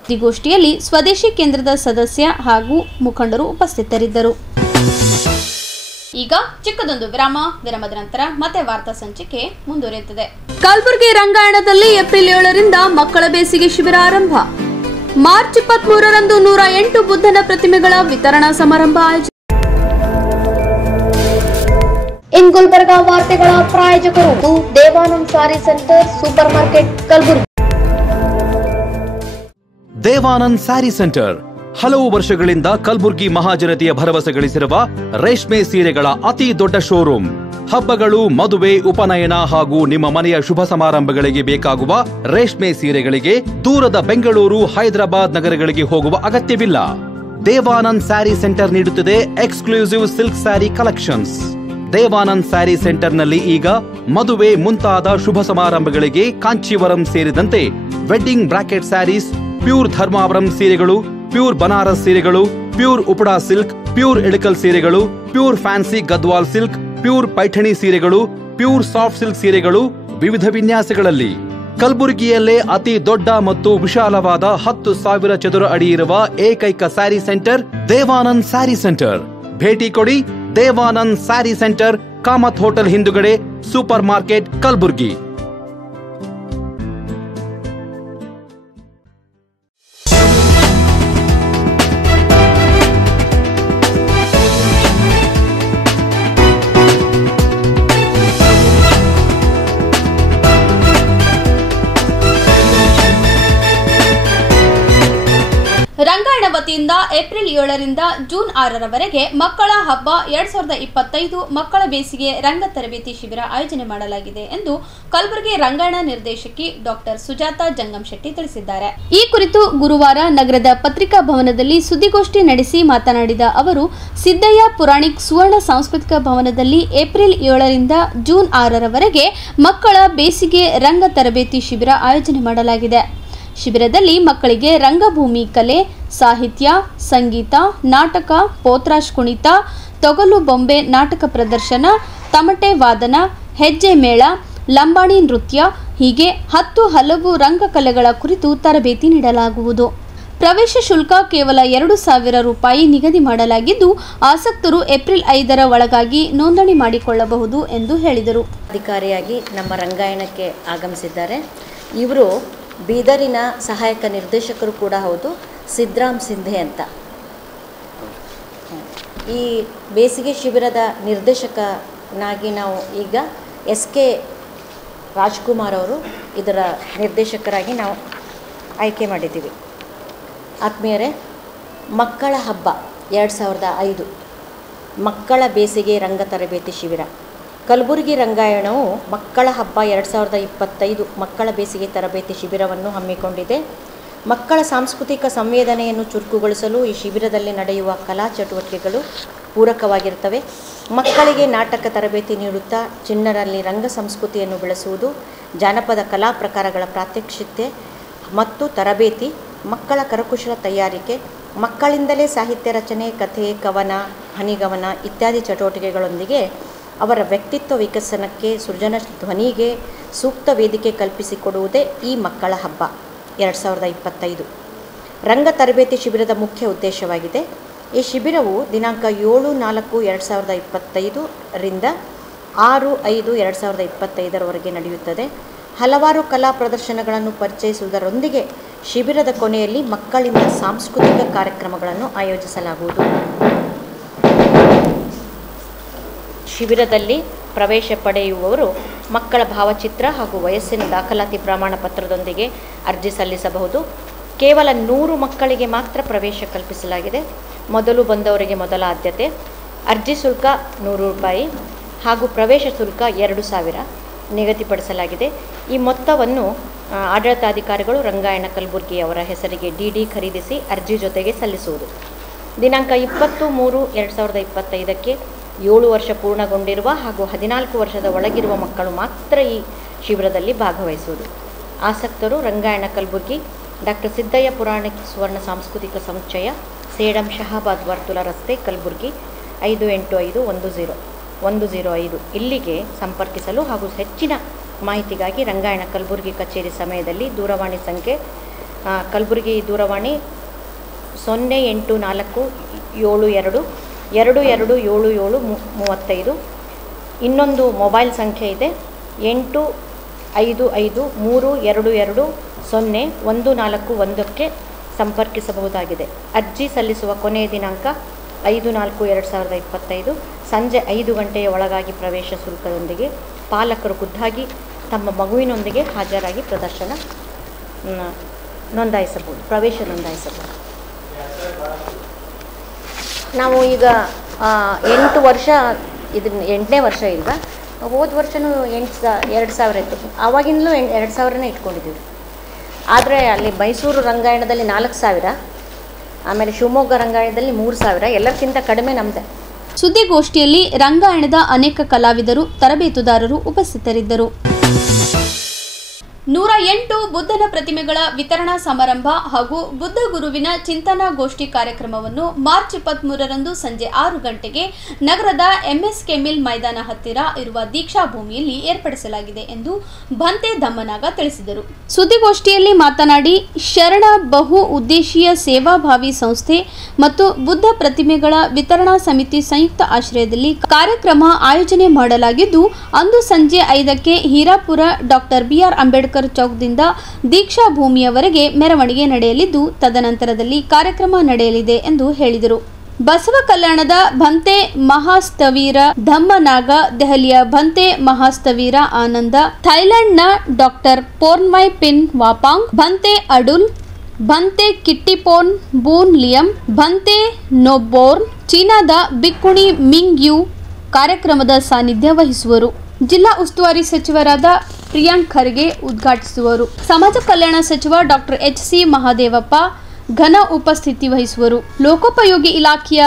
ಸುದ್ದಿಗೋಷ್ಠಿಯಲ್ಲಿ ಸ್ವದೇಶಿ ಕೇಂದ್ರದ ಸದಸ್ಯ ಹಾಗೂ ಮುಖಂಡರು ಉಪಸ್ಥಿತರಿದ್ದರು. ಈಗ ಚಿಕ್ಕದೊಂದು ವಿರಾಮದ ನಂತರ ಮತ್ತೆ ವಾರ್ತಾ ಸಂಚಿಕೆ ಮುಂದುವರಿಯುತ್ತದೆ. ಕಲಬುರಗಿ ರಂಗಾಯಣದಲ್ಲಿ ಏಪ್ರಿಲ್ 7ರಿಂದ ಮಕ್ಕಳ ಬೇಸಿಗೆ ಶಿಬಿರ ಆರಂಭ. ಮಾರ್ಚ್ 23ರಂದು 108 ಬುದ್ಧನ ಪ್ರತಿಮೆಗಳ ವಿತರಣಾ ಸಮಾರಂಭ ಆಯೋಜನೆ. ಇನ್ ಗುಲ್ಬರ್ಗ ವಾರ್ತೆಗಳ ಪ್ರಾಯೋಜಕರು Devanand sari centre super market Kalaburagi. Devanand sari centre ಹಲವು ವರ್ಷಗಳಿಂದ ಕಲಬುರ್ಗಿ ಮಹಾಜನತೆಯ ಭರವಸೆ ಗಳಿಸಿರುವ ರೇಷ್ಮೆ ಸೀರೆಗಳ ಅತಿ ದೊಡ್ಡ ಶೋರೂಮ್. ಹಬ್ಬಗಳು, ಮದುವೆ, ಉಪನಯನ ಹಾಗೂ ನಿಮ್ಮ ಮನೆಯ ಶುಭ ಸಮಾರಂಭಗಳಿಗೆ ಬೇಕಾಗುವ ರೇಷ್ಮೆ ಸೀರೆಗಳಿಗೆ ದೂರದ ಬೆಂಗಳೂರು, ಹೈದರಾಬಾದ್ ನಗರಗಳಿಗೆ ಹೋಗುವ ಅಗತ್ಯವಿಲ್ಲ. ದೇವಾನಂದ್ ಸ್ಯಾರಿ ಸೆಂಟರ್ ನೀಡುತ್ತಿದೆ exclusive silk sari collections. Devanand sari ಸೆಂಟರ್ನಲ್ಲಿ ಈಗ ಮದುವೆ ಮುಂತಾದ ಶುಭ ಸಮಾರಂಭಗಳಿಗೆ ಕಾಂಚೀವರಂ ಸೇರಿದಂತೆ wedding brocade saris, pure Dharmavaram ಸೀರೆಗಳು, ಪ್ಯೂರ್ ಬನಾರಸ್ ಸೀರೆಗಳು, pure Uppada silk, pure Ilkal ಸೀರೆಗಳು, pure fancy Gadwal silk, pure Paithani ಸೀರೆಗಳು, ಪ್ಯೂರ್ ಸಾಫ್ಟ್ ಸಿಲ್ಕ್ ಸೀರೆಗಳು ವಿವಿಧ ವಿನ್ಯಾಸಗಳಲ್ಲಿ. ಕಲಬುರಗಿಯಲ್ಲೇ ಅತಿ ದೊಡ್ಡ ಮತ್ತು ವಿಶಾಲವಾದ 10,000 ಚದುರ ಅಡಿ ಇರುವ ಏಕೈಕ ಸ್ಯಾರಿ ಸೆಂಟರ್ ದೇವಾನಂದ್ ಸ್ಯಾರಿ ಸೆಂಟರ್. ಭೇಟಿ ಕೊಡಿ. ದೇವಾನಂದ್ ಸ್ಯಾರಿ ಸೆಂಟರ್, ಕಾಮತ್ ಹೋಟೆಲ್ ಹಿಂದುಗಡೆ, ಸೂಪರ್ ಮಾರ್ಕೆಟ್, ಕಲಬುರ್ಗಿ. ರಂಗಾಯಣ ವತಿಯಿಂದ ಏಪ್ರಿಲ್ 7ರಿಂದ ಜೂನ್ 6ರವರೆಗೆ ಮಕ್ಕಳ ಹಬ್ಬ 2025 ಮಕ್ಕಳ ಬೇಸಿಗೆ ರಂಗ ತರಬೇತಿ ಶಿಬಿರ ಆಯೋಜನೆ ಮಾಡಲಾಗಿದೆ ಎಂದು ಕಲಬುರಗಿ ರಂಗಾಯಣ ನಿರ್ದೇಶಕಿ ಡಾಕ್ಟರ್ ಸುಜಾತಾ ಜಂಗಂಶೆಟ್ಟಿ ತಿಳಿಸಿದ್ದಾರೆ. ಈ ಕುರಿತು ಗುರುವಾರ ನಗರದ ಪತ್ರಿಕಾ ಭವನದಲ್ಲಿ ಸುದ್ದಿಗೋಷ್ಠಿ ನಡೆಸಿ ಮಾತನಾಡಿದ ಅವರು, ಸಿದ್ದಯ್ಯ ಪುರಾಣಿಕ್ ಸುವರ್ಣ ಸಾಂಸ್ಕೃತಿಕ ಭವನದಲ್ಲಿ ಏಪ್ರಿಲ್ 7ರಿಂದ ಜೂನ್ 6ರವರೆಗೆ ಮಕ್ಕಳ ಬೇಸಿಗೆ ರಂಗ ತರಬೇತಿ ಶಿಬಿರ ಆಯೋಜನೆ ಮಾಡಲಾಗಿದೆ. ಶಿಬಿರದಲ್ಲಿ ಮಕ್ಕಳಿಗೆ ರಂಗಭೂಮಿ ಕಲೆ, ಸಾಹಿತ್ಯ, ಸಂಗೀತ, ನಾಟಕ, ಪೋತ್ರಾಜ್ ಕುಣಿತ, ತೊಗಲು ಬೊಂಬೆ ನಾಟಕ ಪ್ರದರ್ಶನ, ತಮಟೆ ವಾದನ, ಹೆಜ್ಜೆ ಮೇಳ, ಲಂಬಾಣಿ ನೃತ್ಯ ಹೀಗೆ 10 ಹಲವು ರಂಗಕಲೆಗಳ ಕುರಿತು ತರಬೇತಿ ನೀಡಲಾಗುವುದು. ಪ್ರವೇಶ ಶುಲ್ಕ ಕೇವಲ 2,000 ರೂಪಾಯಿ ನಿಗದಿ ಮಾಡಲಾಗಿದ್ದು, ಆಸಕ್ತರು ಏಪ್ರಿಲ್ 5ರ ಒಳಗಾಗಿ ನೋಂದಣಿ ಮಾಡಿಕೊಳ್ಳಬಹುದು ಎಂದು ಹೇಳಿದರು. ಅಧಿಕಾರಿಯಾಗಿ ನಮ್ಮ ರಂಗಾಯಣಕ್ಕೆ ಆಗಮಿಸಿದ್ದಾರೆ. ಇವರು ಬೀದರಿನ ಸಹಾಯಕ ನಿರ್ದೇಶಕರು ಕೂಡ ಹೌದು, ಸಿದ್ರಾಮ್ ಸಿಂಧೆ ಅಂತ. ಈ ಬೇಸಿಗೆ ಶಿಬಿರದ ನಿರ್ದೇಶಕನಾಗಿ ನಾವು ಈಗ SK ರಾಜ್ಕುಮಾರ್ ಅವರು ಇದರ ನಿರ್ದೇಶಕರಾಗಿ ನಾವು ಆಯ್ಕೆ ಮಾಡಿದ್ದೀವಿ. ಆತ್ಮೀಯರೇ, ಮಕ್ಕಳ ಹಬ್ಬ 2005 ಮಕ್ಕಳ ಬೇಸಿಗೆ ರಂಗ ತರಬೇತಿ ಶಿಬಿರ. ಕಲಬುರಗಿ ರಂಗಾಯಣವು ಮಕ್ಕಳ ಹಬ್ಬ 2025 ಮಕ್ಕಳ ಬೇಸಿಗೆ ತರಬೇತಿ ಶಿಬಿರವನ್ನು ಹಮ್ಮಿಕೊಂಡಿದೆ. ಮಕ್ಕಳ ಸಾಂಸ್ಕೃತಿಕ ಸಂವೇದನೆಯನ್ನು ಚುರುಕುಗೊಳಿಸಲು ಈ ಶಿಬಿರದಲ್ಲಿ ನಡೆಯುವ ಕಲಾ ಚಟುವಟಿಕೆಗಳು ಪೂರಕವಾಗಿರುತ್ತವೆ. ಮಕ್ಕಳಿಗೆ ನಾಟಕ ತರಬೇತಿ ನೀಡುತ್ತಾ ಚಿಣ್ಣರಲ್ಲಿ ರಂಗ ಸಂಸ್ಕೃತಿಯನ್ನು ಬೆಳೆಸುವುದು, ಜಾನಪದ ಕಲಾ ಪ್ರಕಾರಗಳ ಪ್ರಾತ್ಯಕ್ಷಿತೆ ಮತ್ತು ತರಬೇತಿ, ಮಕ್ಕಳ ಕರಕುಶಲ ತಯಾರಿಕೆ, ಮಕ್ಕಳಿಂದಲೇ ಸಾಹಿತ್ಯ ರಚನೆ, ಕಥೆ, ಕವನ, ಹನಿಗವನ ಇತ್ಯಾದಿ ಚಟುವಟಿಕೆಗಳೊಂದಿಗೆ ಅವರ ವ್ಯಕ್ತಿತ್ವ ವಿಕಸನಕ್ಕೆ, ಸೃಜನ ಧ್ವನಿಗೆ ಸೂಕ್ತ ವೇದಿಕೆ ಕಲ್ಪಿಸಿಕೊಡುವುದೇ ಈ ಮಕ್ಕಳ ಹಬ್ಬ 2025 ರಂಗ ತರಬೇತಿ ಶಿಬಿರದ ಮುಖ್ಯ ಉದ್ದೇಶವಾಗಿದೆ. ಈ ಶಿಬಿರವು ದಿನಾಂಕ 7/4/2025 ರಿಂದ 6/5/2025 ನಡೆಯುತ್ತದೆ. ಹಲವಾರು ಕಲಾ ಪ್ರದರ್ಶನಗಳನ್ನು ಪರಿಚಯಿಸುವುದರೊಂದಿಗೆ ಶಿಬಿರದ ಕೊನೆಯಲ್ಲಿ ಮಕ್ಕಳಿಂದ ಸಾಂಸ್ಕೃತಿಕ ಕಾರ್ಯಕ್ರಮಗಳನ್ನು ಆಯೋಜಿಸಲಾಗುವುದು. ಶಿಬಿರದಲ್ಲಿ ಪ್ರವೇಶ ಪಡೆಯುವವರು ಮಕ್ಕಳ ಭಾವಚಿತ್ರ ಹಾಗೂ ವಯಸ್ಸಿನ ದಾಖಲಾತಿ ಪ್ರಮಾಣ ಪತ್ರದೊಂದಿಗೆ ಅರ್ಜಿ ಸಲ್ಲಿಸಬಹುದು. ಕೇವಲ 100 ಮಕ್ಕಳಿಗೆ ಮಾತ್ರ ಪ್ರವೇಶ ಕಲ್ಪಿಸಲಾಗಿದೆ. ಮೊದಲು ಬಂದವರಿಗೆ ಮೊದಲ ಆದ್ಯತೆ. ಅರ್ಜಿ ಶುಲ್ಕ 100 ರೂಪಾಯಿ ಹಾಗೂ ಪ್ರವೇಶ ಶುಲ್ಕ 2,000 ನಿಗದಿಪಡಿಸಲಾಗಿದೆ. ಈ ಮೊತ್ತವನ್ನು ಆಡಳಿತಾಧಿಕಾರಿಗಳು ರಂಗಾಯಣ ಕಲಬುರ್ಗಿ ಅವರ ಹೆಸರಿಗೆ DD ಖರೀದಿಸಿ ಅರ್ಜಿ ಜೊತೆಗೆ ಸಲ್ಲಿಸುವುದು. ದಿನಾಂಕ 20/3/2025ಕ್ಕೆ 7 ವರ್ಷ ಪೂರ್ಣಗೊಂಡಿರುವ ಹಾಗೂ 14 ವರ್ಷದ ಒಳಗಿರುವ ಮಕ್ಕಳು ಮಾತ್ರ ಈ ಶಿಬಿರದಲ್ಲಿ ಭಾಗವಹಿಸುವುದು. ಆಸಕ್ತರು ರಂಗಾಯಣ ಕಲಬುರ್ಗಿ, ಡಾಕ್ಟರ್ ಸಿದ್ದಯ್ಯ ಪುರಾಣಿಕ್ ಸುವರ್ಣ ಸಾಂಸ್ಕೃತಿಕ ಸಂಚಯ, ಸೇಡಂ ಶಹಾಬಾದ್ ವರ್ತುಲ ರಸ್ತೆ, ಕಲಬುರ್ಗಿ 58510105 ಇಲ್ಲಿಗೆ ಸಂಪರ್ಕಿಸಲು ಹಾಗೂ ಹೆಚ್ಚಿನ ಮಾಹಿತಿಗಾಗಿ ರಂಗಾಯಣ ಕಲಬುರ್ಗಿ ಕಚೇರಿ ಸಮಯದಲ್ಲಿ ದೂರವಾಣಿ ಸಂಖ್ಯೆ ಕಲಬುರ್ಗಿ ದೂರವಾಣಿ 0847227735. ಇನ್ನೊಂದು ಮೊಬೈಲ್ ಸಂಖ್ಯೆ ಇದೆ 8553220141ಕ್ಕೆ ಸಂಪರ್ಕಿಸಬಹುದಾಗಿದೆ. ಅರ್ಜಿ ಸಲ್ಲಿಸುವ ಕೊನೆಯ ದಿನಾಂಕ 5/4/2025 ಸಂಜೆ 5 ಗಂಟೆಯ ಒಳಗಾಗಿ ಪ್ರವೇಶ ಶುಲ್ಕದೊಂದಿಗೆ ಪಾಲಕರು ಖುದ್ದಾಗಿ ತಮ್ಮ ಮಗುವಿನೊಂದಿಗೆ ಹಾಜರಾಗಿ ಪ್ರವೇಶ ನೋಂದಾಯಿಸಬಹುದು. ನಾವು ಈಗ 8 ವರ್ಷ, ಇದನ್ನ 8ನೇ ವರ್ಷ ಈಗ. ಹೋದ ವರ್ಷವೂ 2,000 ಇತ್ತು. ಆವಾಗಿಂದಲೂ 2,000ನೇ ಇಟ್ಕೊಂಡಿದ್ದೀವಿ. ಆದರೆ ಅಲ್ಲಿ ಮೈಸೂರು ರಂಗಾಯಣದಲ್ಲಿ 4,000, ಆಮೇಲೆ ಶಿವಮೊಗ್ಗ ರಂಗಾಯಣದಲ್ಲಿ 3,000, ಎಲ್ಲಕ್ಕಿಂತ ಕಡಿಮೆ ನಮ್ಮದೇ. ಸುದ್ದಿಗೋಷ್ಠಿಯಲ್ಲಿ ರಂಗಾಯಣದ ಅನೇಕ ಕಲಾವಿದರು, ತರಬೇತುದಾರರು ಉಪಸ್ಥಿತರಿದ್ದರು. 108 ಬುದ್ಧನ ಪ್ರತಿಮೆಗಳ ವಿತರಣಾ ಸಮಾರಂಭ ಹಾಗೂ ಬುದ್ಧ ಗುರುವಿನ ಚಿಂತನಾ ಗೋಷ್ಠಿ ಕಾರ್ಯಕ್ರಮವನ್ನು ಮಾರ್ಚ್ 23ರಂದು ಸಂಜೆ 6 ಗಂಟೆಗೆ ನಗರದ ಎಂಎಸ್ಕೆ ಮಿಲ್ ಮೈದಾನ ಹತ್ತಿರ ಇರುವ ದೀಕ್ಷಾ ಭೂಮಿಯಲ್ಲಿ ಏರ್ಪಡಿಸಲಾಗಿದೆ ಎಂದು ಭಂತೆ ದಮ್ಮನಾಗ ತಿಳಿಸಿದರು. ಸುದ್ದಿಗೋಷ್ಠಿಯಲ್ಲಿ ಮಾತನಾಡಿ ಶರಣ ಬಹು ಉದ್ದೇಶೀಯ ಸೇವಾಭಾವಿ ಸಂಸ್ಥೆ ಮತ್ತು ಬುದ್ಧ ಪ್ರತಿಮೆಗಳ ವಿತರಣಾ ಸಮಿತಿ ಸಂಯುಕ್ತ ಆಶ್ರಯದಲ್ಲಿ ಕಾರ್ಯಕ್ರಮ ಆಯೋಜನೆ ಮಾಡಲಾಗಿದ್ದು, ಅಂದು ಸಂಜೆ 5ಕ್ಕೆ ಹೀರಾಪುರ ಡಾಕ್ಟರ್ ಬಿಆರ್ ಅಂಬೇಡ್ಕರ್ ಚೌಕದಿಂದ ದೀಕ್ಷಾ ಭೂಮಿಯವರೆಗೆ ಮೆರವಣಿಗೆ ನಡೆಯಲಿದ್ದು, ತದನಂತರದಲ್ಲಿ ಕಾರ್ಯಕ್ರಮ ನಡೆಯಲಿದೆ ಎಂದು ಹೇಳಿದರು. ಬಸವ ಕಲ್ಯಾಣದ ಭಂತೆ ಮಹಾಸ್ತವೀರ ಧಮ್ಮನಾಗ, ದೆಹಲಿಯ ಭಂತೆ ಮಹಾಸ್ತವೀರ ಆನಂದ, ಥೈಲ್ಯಾಂಡ್ನ ಡಾಕ್ಟರ್ ಪೋರ್ನ್ಮೈ ಪಿನ್ ವಾಪಾಂಗ್, ಭಂತೆ ಅಡುಲ್, ಭಂತೆ ಕಿಟ್ಟಿಪೋನ್ ಬೂನ್ ಲಿಯಂ, ಭಂತೆ ನೋಬೋರ್ನ್, ಚೀನಾದ ಬಿಕ್ಕುಣಿ ಮಿಂಗ್ ಯು ಕಾರ್ಯಕ್ರಮದ ಸಾನ್ನಿಧ್ಯ ವಹಿಸುವರು. ಜಿಲ್ಲಾ ಉಸ್ತುವಾರಿ ಸಚಿವರಾದ ಪ್ರಿಯಾಂಕ್ ಖರ್ಗೆ ಉದ್ಘಾಟಿಸುವರು. ಸಮಾಜ ಕಲ್ಯಾಣ ಸಚಿವ ಡಾಕ್ಟರ್ ಎಚ್.ಸಿ. ಮಹಾದೇವಪ್ಪ ಘನ ಉಪಸ್ಥಿತಿ ವಹಿಸುವರು. ಲೋಕೋಪಯೋಗಿ ಇಲಾಖೆಯ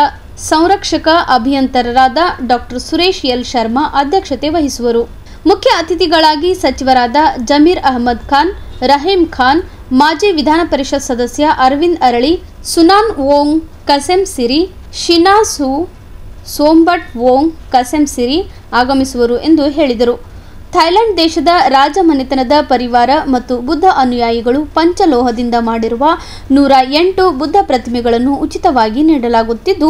ಸಂರಕ್ಷಕ ಅಭಿಯಂತರರಾದ ಡಾಕ್ಟರ್ ಸುರೇಶ್ ಎಲ್ ಶರ್ಮಾ ಅಧ್ಯಕ್ಷತೆ ವಹಿಸುವರು. ಮುಖ್ಯ ಅತಿಥಿಗಳಾಗಿ ಸಚಿವರಾದ ಜಮೀರ್ ಅಹಮದ್ ಖಾನ್, ರಹೀಂ ಖಾನ್, ಮಾಜಿ ವಿಧಾನ ಪರಿಷತ್ ಸದಸ್ಯ ಅರವಿಂದ್ ಅರಳಿ, ಸುನಾನ್ ವೋಂಗ್ ಕಸೆಂ ಸಿರಿ, ಶಿನಾಸು ಸೋಂಬಟ್ ವೋಂಗ್ ಕಸೆಂ ಸಿರಿ ಆಗಮಿಸುವರು ಎಂದು ಹೇಳಿದರು. ಥೈಲ್ಯಾಂಡ್ ದೇಶದ ರಾಜಮನೆತನದ ಪರಿವಾರ ಮತ್ತು ಬುದ್ಧ ಅನುಯಾಯಿಗಳು ಪಂಚಲೋಹದಿಂದ ಮಾಡಿರುವ 108 ಬುದ್ಧ ಪ್ರತಿಮೆಗಳನ್ನು ಉಚಿತವಾಗಿ ನೀಡಲಾಗುತ್ತಿದ್ದು,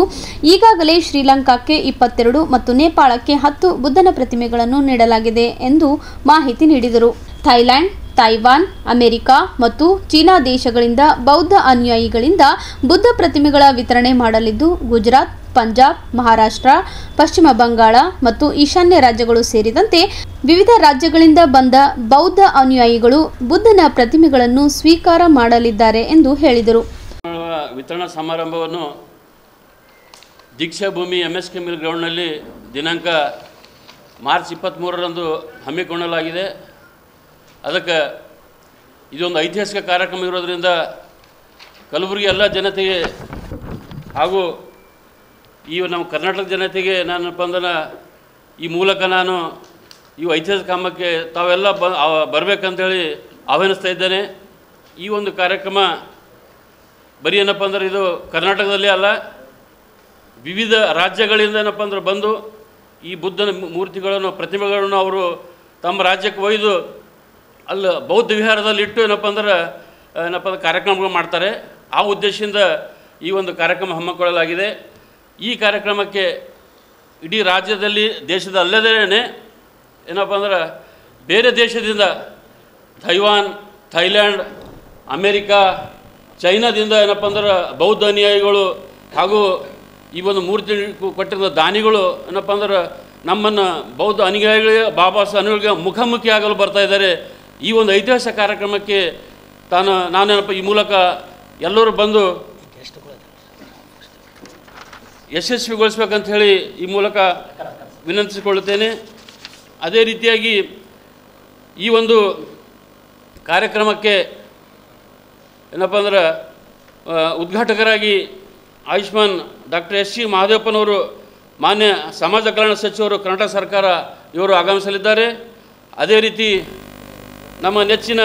ಈಗಾಗಲೇ ಶ್ರೀಲಂಕಾಕ್ಕೆ 22 ಮತ್ತು ನೇಪಾಳಕ್ಕೆ 10 ಬುದ್ಧನ ಪ್ರತಿಮೆಗಳನ್ನು ನೀಡಲಾಗಿದೆ ಎಂದು ಮಾಹಿತಿ ನೀಡಿದರು. ಥೈಲ್ಯಾಂಡ್, ತೈವಾನ್, ಅಮೆರಿಕ ಮತ್ತು ಚೀನಾ ದೇಶಗಳಿಂದ ಬೌದ್ಧ ಅನುಯಾಯಿಗಳಿಂದ ಬುದ್ಧ ಪ್ರತಿಮೆಗಳ ವಿತರಣೆ ಮಾಡಲಿದ್ದು, ಗುಜರಾತ್, ಪಂಜಾಬ್, ಮಹಾರಾಷ್ಟ್ರ, ಪಶ್ಚಿಮ ಬಂಗಾಳ ಮತ್ತು ಈಶಾನ್ಯ ರಾಜ್ಯಗಳು ಸೇರಿದಂತೆ ವಿವಿಧ ರಾಜ್ಯಗಳಿಂದ ಬಂದ ಬೌದ್ಧ ಅನುಯಾಯಿಗಳು ಬುದ್ಧನ ಪ್ರತಿಮೆಗಳನ್ನು ಸ್ವೀಕಾರ ಮಾಡಲಿದ್ದಾರೆ ಎಂದು ಹೇಳಿದರು. ವಿತರಣಾ ಸಮಾರಂಭವನ್ನು ದೀಕ್ಷಾ ಭೂಮಿ ಎಂಎಸ್ಕೆ ಮಿಲ್ ಗ್ರೌಂಡ್ನಲ್ಲಿ ದಿನಾಂಕ ಮಾರ್ಚ್ 23ರಂದು ಹಮ್ಮಿಕೊಳ್ಳಲಾಗಿದೆ. ಅದಕ್ಕೆ ಇದೊಂದು ಐತಿಹಾಸಿಕ ಕಾರ್ಯಕ್ರಮ ಇರೋದರಿಂದ ಕಲಬುರಗಿ ಎಲ್ಲ ಜನತೆಗೆ ಹಾಗೂ ಈ ನಮ್ಮ ಕರ್ನಾಟಕ ಜನತೆಗೆ ನಾನಪ್ಪ ಅಂದ್ರೆ ಈ ಮೂಲಕ ನಾನು ಈ ಐತಿಹಾಸಿಕ ಕಾಮಕ್ಕೆ ತಾವೆಲ್ಲ ಬರಬೇಕಂತೇಳಿ ಆಹ್ವಾನಿಸ್ತಾ ಇದ್ದೇನೆ. ಈ ಒಂದು ಕಾರ್ಯಕ್ರಮ ಬರೀ ಏನಪ್ಪ ಅಂದ್ರೆ ಇದು ಕರ್ನಾಟಕದಲ್ಲೇ ಅಲ್ಲ, ವಿವಿಧ ರಾಜ್ಯಗಳಿಂದ ಏನಪ್ಪ ಅಂದ್ರೆ ಬಂದು ಈ ಬುದ್ಧನ ಮೂರ್ತಿಗಳನ್ನು ಪ್ರತಿಮೆಗಳನ್ನು ಅವರು ತಮ್ಮ ರಾಜ್ಯಕ್ಕೆ ಒಯ್ದು ಅಲ್ಲಿ ಬೌದ್ಧ ವಿಹಾರದಲ್ಲಿ ಇಟ್ಟು ಏನಪ್ಪ ಅಂದ್ರೆ ಕಾರ್ಯಕ್ರಮಗಳು ಮಾಡ್ತಾರೆ. ಆ ಉದ್ದೇಶದಿಂದ ಈ ಒಂದು ಕಾರ್ಯಕ್ರಮ ಹಮ್ಮಿಕೊಳ್ಳಲಾಗಿದೆ. ಈ ಕಾರ್ಯಕ್ರಮಕ್ಕೆ ಇಡೀ ರಾಜ್ಯದಲ್ಲಿ ದೇಶದ ಅಲ್ಲದೇ ಏನಪ್ಪ ಅಂದ್ರೆ ಬೇರೆ ದೇಶದಿಂದ ತೈವಾನ್, ಥೈಲ್ಯಾಂಡ್, ಅಮೇರಿಕಾ, ಚೈನಾದಿಂದ ಏನಪ್ಪ ಅಂದ್ರೆ ಬೌದ್ಧ ಅನುಯಾಯಿಗಳು ಹಾಗೂ ಈ ಒಂದು ಮೂರ್ತಿ ಕೊಟ್ಟಿರೋ ದಾನಿಗಳು ಏನಪ್ಪ ಅಂದ್ರೆ ನಮ್ಮನ್ನು ಬೌದ್ಧ ಅನುಯಾಯಿಗಳಿಗೆ ಬಾಬಾ ಸಾಹೇಬ್ ಅನುಯಾಯಿಗಳಿಗೆ ಮುಖಾಮುಖಿ ಆಗಲು ಬರ್ತಾ ಇದ್ದಾರೆ. ಈ ಒಂದು ಐತಿಹಾಸಿಕ ಕಾರ್ಯಕ್ರಮಕ್ಕೆ ನಾನೇನಪ್ಪ ಈ ಮೂಲಕ ಎಲ್ಲರೂ ಬಂದು ಯಶಸ್ವಿಗೊಳಿಸ್ಬೇಕಂತ ಹೇಳಿ ಈ ಮೂಲಕ ವಿನಂತಿಸಿಕೊಳ್ಳುತ್ತೇನೆ. ಅದೇ ರೀತಿಯಾಗಿ ಈ ಒಂದು ಕಾರ್ಯಕ್ರಮಕ್ಕೆ ಏನಪ್ಪ ಅಂದ್ರೆ ಉದ್ಘಾಟಕರಾಗಿ ಆಯುಷ್ಮಾನ್ ಡಾಕ್ಟರ್ ಎಚ್.ಸಿ. ಮಹಾದೇವಪ್ಪನವರು, ಮಾನ್ಯ ಸಮಾಜ ಕಲ್ಯಾಣ ಸಚಿವರು ಕರ್ನಾಟಕ ಸರ್ಕಾರ ಇವರು ಆಗಮಿಸಲಿದ್ದಾರೆ. ಅದೇ ರೀತಿ ನಮ್ಮ ನೆಚ್ಚಿನ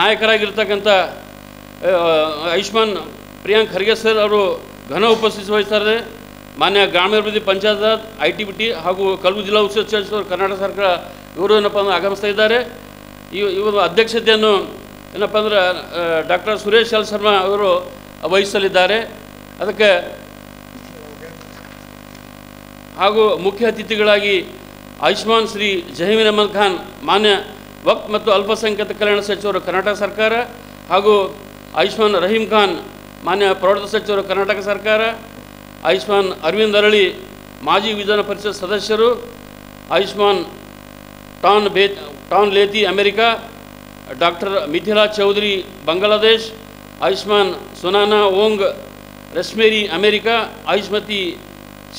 ನಾಯಕರಾಗಿರ್ತಕ್ಕಂಥ ಆಯುಷ್ಮಾನ್ ಪ್ರಿಯಾಂಕ್ ಖರ್ಗೆ ಸರ್ ಅವರು ಘನ ಉಪಸ್ಥಿತಿ ವಹಿಸ್ತಾರೆ. ಮಾನ್ಯ ಗ್ರಾಮೀಣಾಭಿವೃದ್ಧಿ ಪಂಚಾಯತ್ ರಾಜ್, ITBT ಹಾಗೂ ಕಲಬುರಗಿ ಜಿಲ್ಲಾ ಉಸ್ತುವಾರಿ ಸಚಿವರು ಕರ್ನಾಟಕ ಸರ್ಕಾರ ಇವರು ಏನಪ್ಪ ಅಂದ್ರೆ ಆಗಮಿಸ್ತಾ ಇದ್ದಾರೆ. ಇವರು ಅಧ್ಯಕ್ಷತೆಯನ್ನು ಏನಪ್ಪ ಅಂದ್ರೆ ಡಾಕ್ಟರ್ ಸುರೇಶ್ ಎಲ್ ಶರ್ಮಾ ಅವರು ವಹಿಸಲಿದ್ದಾರೆ. ಅದಕ್ಕೆ ಹಾಗೂ ಮುಖ್ಯ ಅತಿಥಿಗಳಾಗಿ ಆಯುಷ್ಮಾನ್ ಶ್ರೀ ಜಹೀರ್ ಅಹಮದ್ ಖಾನ್, ಮಾನ್ಯ ವಕ್ಫ್ ಮತ್ತು ಅಲ್ಪಸಂಖ್ಯಾತ ಕಲ್ಯಾಣ ಸಚಿವರು ಕರ್ನಾಟಕ ಸರ್ಕಾರ, ಹಾಗೂ ಆಯುಷ್ಮಾನ್ ರಹೀಂ ಖಾನ್, ಮಾನ್ಯ ಪ್ರೌಢ ಸಚಿವರು ಕರ್ನಾಟಕ ಸರ್ಕಾರ, ಆಯುಷ್ಮಾನ್ ಅರವಿಂದ್ ಅರಳಿ, ಮಾಜಿ ವಿಧಾನ ಪರಿಷತ್ ಸದಸ್ಯರು, ಆಯುಷ್ಮಾನ್ ಟಾನ್ ಲೇತಿ ಅಮೆರಿಕಾ, ಡಾಕ್ಟರ್ ಮಿಥಿಲಾ ಚೌಧರಿ ಬಾಂಗ್ಲಾದೇಶ್, ಆಯುಷ್ಮಾನ್ ಸುನಾನಾ ಓಂಗ್ ರಶ್ಮೇರಿ ಅಮೆರಿಕಾ, ಆಯುಷ್ಮತಿ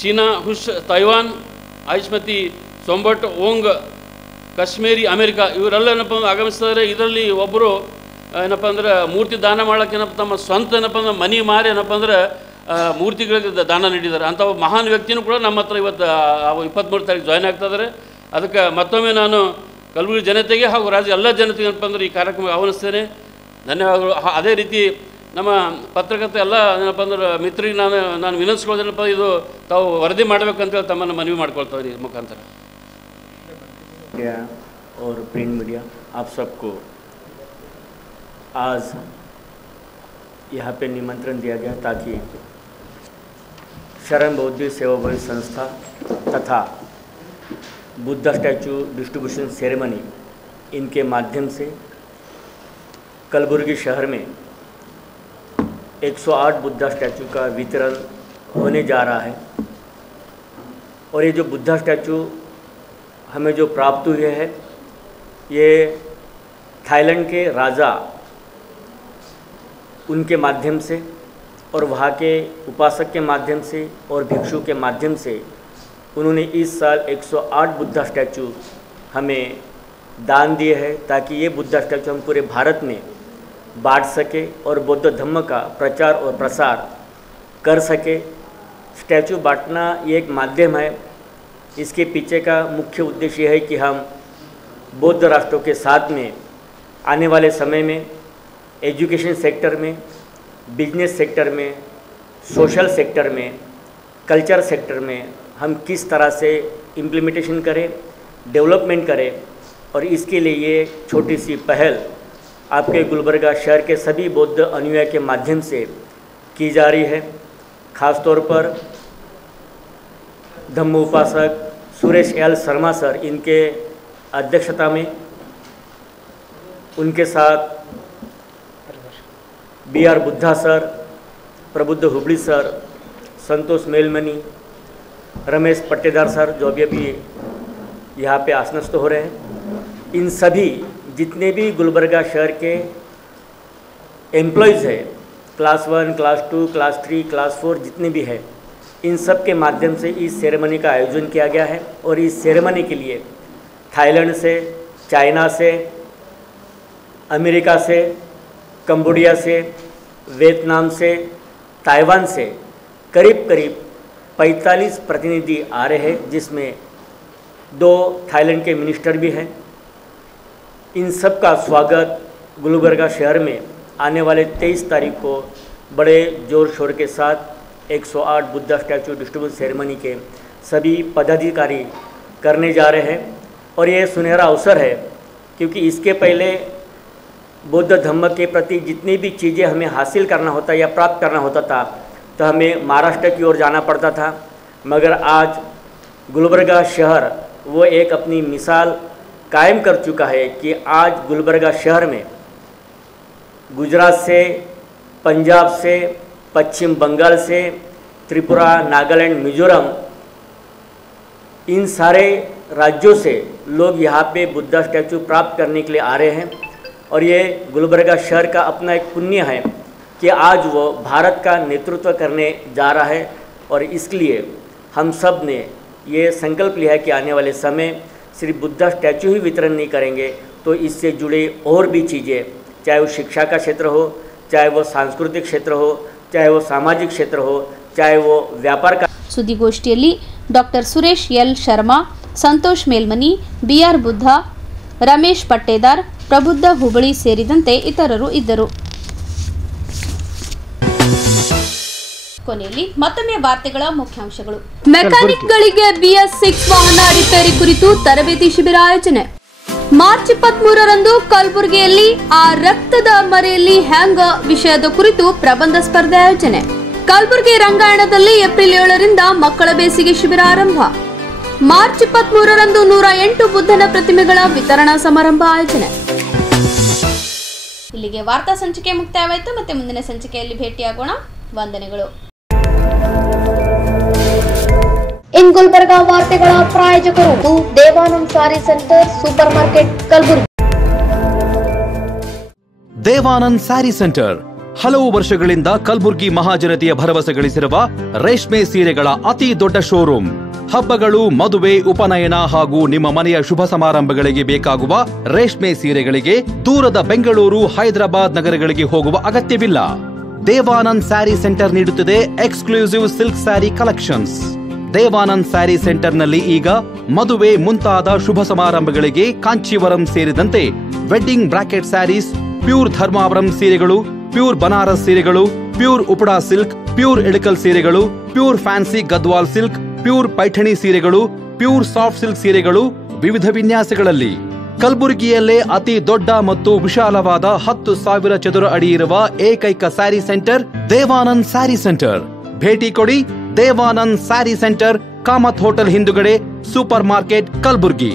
ಶೀನಾ ಹುಷ್ ತೈವಾನ್, ಆಯುಷ್ಮತಿ ಸೊಂಬಟ್ ಓಂಗ್ ಕಾಶ್ಮೀರಿ ಅಮೆರಿಕಾ, ಇವರೆಲ್ಲ ಏನಪ್ಪ ಅಂದ್ರೆ ಆಗಮಿಸ್ತಾರೆ. ಇದರಲ್ಲಿ ಒಬ್ಬರು ಏನಪ್ಪ ಅಂದ್ರೆ ಮೂರ್ತಿ ದಾನ ಮಾಡೋಕ್ಕೆ ಏನಪ್ಪ ತಮ್ಮ ಸ್ವಂತ ಏನಪ್ಪ ಅಂದ್ರೆ ಮನೆ ಮಾರಿ ಏನಪ್ಪ ಅಂದ್ರೆ ಮೂರ್ತಿಗಳಿಗೆ ದಾನ ನೀಡಿದ್ದಾರೆ. ಅಂಥ ಮಹಾನ್ ವ್ಯಕ್ತಿನೂ ಕೂಡ ನಮ್ಮ ಹತ್ರ ಇವತ್ತು 23 ತಾರೀಕು ಜಾಯ್ನ್ ಆಗ್ತಾಯಿದ್ದಾರೆ. ಅದಕ್ಕೆ ಮತ್ತೊಮ್ಮೆ ನಾನು ಕಲಬುರಗಿ ಜನತೆಗೆ ಹಾಗೂ ರಾಜ್ಯ ಎಲ್ಲ ಜನತೆಗೆ ಏನಪ್ಪ ಅಂದರೆ ಈ ಕಾರ್ಯಕ್ರಮ ಆಹ್ವಾನಿಸ್ತೇನೆ. ಧನ್ಯವಾದಗಳು. ಅದೇ ರೀತಿ ನಮ್ಮ ಪತ್ರಕರ್ತ ಎಲ್ಲ ಏನಪ್ಪ ಅಂದ್ರೆ ಮಿತ್ರಿಗೆ ನಾನು ವಿನಂತಿಸ್ಕೊಳ್ಳೋದೇನಪ್ಪ, ಇದು ತಾವು ವರದಿ ಮಾಡಬೇಕಂತೇಳಿ ತಮ್ಮನ್ನು ಮನವಿ ಮಾಡ್ಕೊಳ್ತಾವೆ ಈ ಮುಖಾಂತರ. और प्रिंट मीडिया आप सबको आज यहाँ पे निमंत्रण दिया गया ताकि शरण बौद्धिक सेवा भावी संस्था तथा बुद्धा स्टैचू डिस्ट्रीब्यूशन सेरेमनी इनके माध्यम से कलबुर्गी शहर में 108 बुद्धा स्टैचू का वितरण होने जा रहा है। और ये जो बुद्धा स्टैचू हमें जो प्राप्त हुए है, ये थाईलैंड के राजा उनके माध्यम से और वहाँ के उपासक के माध्यम से और भिक्षु के माध्यम से उन्होंने इस साल 108 बुद्धा स्टैचू हमें दान दिए हैं, ताकि ये बुद्धा स्टैचू हम पूरे भारत में बांट सके और बौद्ध धर्म का प्रचार और प्रसार कर सके। स्टैचू बांटना ये एक माध्यम है, इसके पीछे का मुख्य उद्देश्य है कि हम बौद्ध राष्ट्रों के साथ में आने वाले समय में एजुकेशन सेक्टर में, बिजनेस सेक्टर में, सोशल सेक्टर में, कल्चर सेक्टर में हम किस तरह से इम्प्लीमेंटेशन करें, डेवलपमेंट करें। और इसके लिए ये छोटी सी पहल आपके गुलबर्गा शहर के सभी बौद्ध अनुयायी के माध्यम से की जा रही है। ख़ास तौर पर धम्म उपासक सुरेश एल शर्मा सर इनके अध्यक्षता में, उनके साथ BR बुद्धा सर, प्रबुद्ध हुबली सर, संतोष मेलमनी, रमेश पट्टेदार सर जो अभी यहाँ पे आसनस्थ हो रहे हैं, इन सभी जितने भी गुलबर्गा शहर के एम्प्लॉयज़ हैं, क्लास 1, क्लास 2, क्लास 3, क्लास 4 जितने भी हैं, इन सब के माध्यम से इस सेरेमनी का आयोजन किया गया है। और इस सेरेमनी के लिए थाईलैंड से, चाइना से, अमेरिका से, कंबोडिया से, वियतनाम से, ताइवान से करीब 45 प्रतिनिधि आ रहे हैं, जिसमें 2 थाईलैंड के मिनिस्टर भी हैं। इन सब का स्वागत गुलबर्गा शहर में आने वाले 23 तारीख को बड़े ज़ोर शोर के साथ 108 बुद्धा स्टैचू डिस्ट्रीब्यूशन सेरेमनी के सभी पदाधिकारी करने जा रहे हैं। और ये सुनहरा अवसर है, क्योंकि इसके पहले बौद्ध धर्म के प्रति जितनी भी चीज़ें हमें हासिल करना होता या प्राप्त करना होता था, तो हमें महाराष्ट्र की ओर जाना पड़ता था। मगर आज गुलबर्गा शहर वो एक अपनी मिसाल कायम कर चुका है कि आज गुलबर्गा शहर में गुजरात से, पंजाब से, पश्चिम बंगाल से, त्रिपुरा, नागालैंड, मिजोरम, इन सारे राज्यों से लोग यहाँ पे बुद्धा स्टैचू प्राप्त करने के लिए आ रहे हैं। और ये गुलबर्गा शहर का अपना एक पुण्य है कि आज वो भारत का नेतृत्व करने जा रहा है। और इसलिए हम सब ने ये संकल्प लिया है कि आने वाले समय सिर्फ बुद्धा स्टैचू ही वितरण नहीं करेंगे, तो इससे जुड़े और भी चीज़ें, चाहे वो शिक्षा का क्षेत्र हो, चाहे वो सांस्कृतिक क्षेत्र हो, चाहे वो सामाजिक क्षेत्र हो, चाहे वो व्यापार का। ಸುದ್ದಿಗೋಷ್ಠಿಯಲ್ಲಿ doctor Suresh L Sharma, Santosh Melmani, BR Buddha, Ramesh Pattedar, Prabuddha Hubli ಸೇರಿದಂತೆ ಇತರರು ಇದ್ದರು. ಕೊನೆಯಲ್ಲಿ ಮತ್ತೊಮ್ಮೆ ವಾರ್ತೆಗಳ ಮುಖ್ಯಾಂಶಗಳು. ಮೆಕ್ಯಾನಿಕ್ಗಳಿಗೆ BS6 ವಾಹನ ರಿಪೇರಿ ಕುರಿತು ತರಬೇತಿ ಶಿಬಿರ ಆಯೋಜನೆ. ಮಾರ್ಚ್ 23ರಂದು ಕಲಬುರಗಿಯಲ್ಲಿ ಆ ರಕ್ತದ ಮರೆಯಲ್ಲಿ ಹ್ಯಾಂಗ ವಿಷಯದ ಕುರಿತು ಪ್ರಬಂಧ ಸ್ಪರ್ಧೆ ಆಯೋಜನೆ. ಕಲಬುರಗಿ ರಂಗಾಯಣದಲ್ಲಿ ಏಪ್ರಿಲ್ 7ರಿಂದ ಮಕ್ಕಳ ಬೇಸಿಗೆ ಶಿಬಿರ ಆರಂಭ. ಮಾರ್ಚ್ 23ರಂದು 108 ಬುದ್ಧನ ಪ್ರತಿಮೆಗಳ ವಿತರಣಾ ಸಮಾರಂಭ ಆಯೋಜನೆ. ಇಲ್ಲಿಗೆ ವಾರ್ತಾ ಸಂಚಿಕೆ ಮುಕ್ತಾಯವಾಯಿತು. ಮತ್ತೆ ಮುಂದಿನ ಸಂಚಿಕೆಯಲ್ಲಿ ಭೇಟಿಯಾಗೋಣ. ವಂದನೆಗಳು. ಇನ್ ಗುಲ್ಬರ್ಗಾ ವಾರ್ತೆಗಳ ಪ್ರಾಯೋಜಕರು Devanand sari centre super market Kalaburagi. Devanand sari centre ಹಲವು ವರ್ಷಗಳಿಂದ ಕಲಬುರ್ಗಿ ಮಹಾಜನತೆಯ ಭರವಸೆ ಗಳಿಸಿರುವ ರೇಷ್ಮೆ ಸೀರೆಗಳ ಅತಿ ದೊಡ್ಡ ಶೋರೂಮ್. ಹಬ್ಬಗಳು, ಮದುವೆ, ಉಪನಯನ ಹಾಗೂ ನಿಮ್ಮ ಮನೆಯ ಶುಭ ಸಮಾರಂಭಗಳಿಗೆ ಬೇಕಾಗುವ ರೇಷ್ಮೆ ಸೀರೆಗಳಿಗೆ ದೂರದ ಬೆಂಗಳೂರು, ಹೈದರಾಬಾದ್ ನಗರಗಳಿಗೆ ಹೋಗುವ ಅಗತ್ಯವಿಲ್ಲ. ದೇವಾನಂದ್ ಸ್ಯಾರಿ ಸೆಂಟರ್ ನೀಡುತ್ತದೆ exclusive silk sari collections. Devanand sari ಸೆಂಟರ್ನಲ್ಲಿ ಈಗ ಮದುವೆ ಮುಂತಾದ ಶುಭ ಸಮಾರಂಭಗಳಿಗೆ ಕಾಂಚೀವರಂ ಸೇರಿದಂತೆ wedding brocade saris, pure Dharmavaram ಸೀರೆಗಳು, ಪ್ಯೂರ್ ಬನಾರಸ್ ಸೀರೆಗಳು, pure Uppada silk, pure Ilkal ಸೀರೆಗಳು, pure fancy Gadwal silk, pure Paithani ಸೀರೆಗಳು, ಪ್ಯೂರ್ ಸಾಫ್ಟ್ ಸಿಲ್ಕ್ ಸೀರೆಗಳು ವಿವಿಧ ವಿನ್ಯಾಸಗಳಲ್ಲಿ. ಕಲಬುರಗಿಯಲ್ಲೇ ಅತಿ ದೊಡ್ಡ ಮತ್ತು ವಿಶಾಲವಾದ 10,000 ಚದುರ ಅಡಿ ಇರುವ ಏಕೈಕ ಸ್ಯಾರಿ ಸೆಂಟರ್ ದೇವಾನಂದ್ ಸ್ಯಾರಿ ಸೆಂಟರ್. ಭೇಟಿ ಕೊಡಿ. ದೇವಾನಂದ್ ಸ್ಯಾರಿ ಸೆಂಟರ್, ಕಾಮತ್ ಹೋಟೆಲ್ ಹಿಂದುಗಡೆ, ಸೂಪರ್ ಮಾರ್ಕೆಟ್, ಕಲಬುರಗಿ.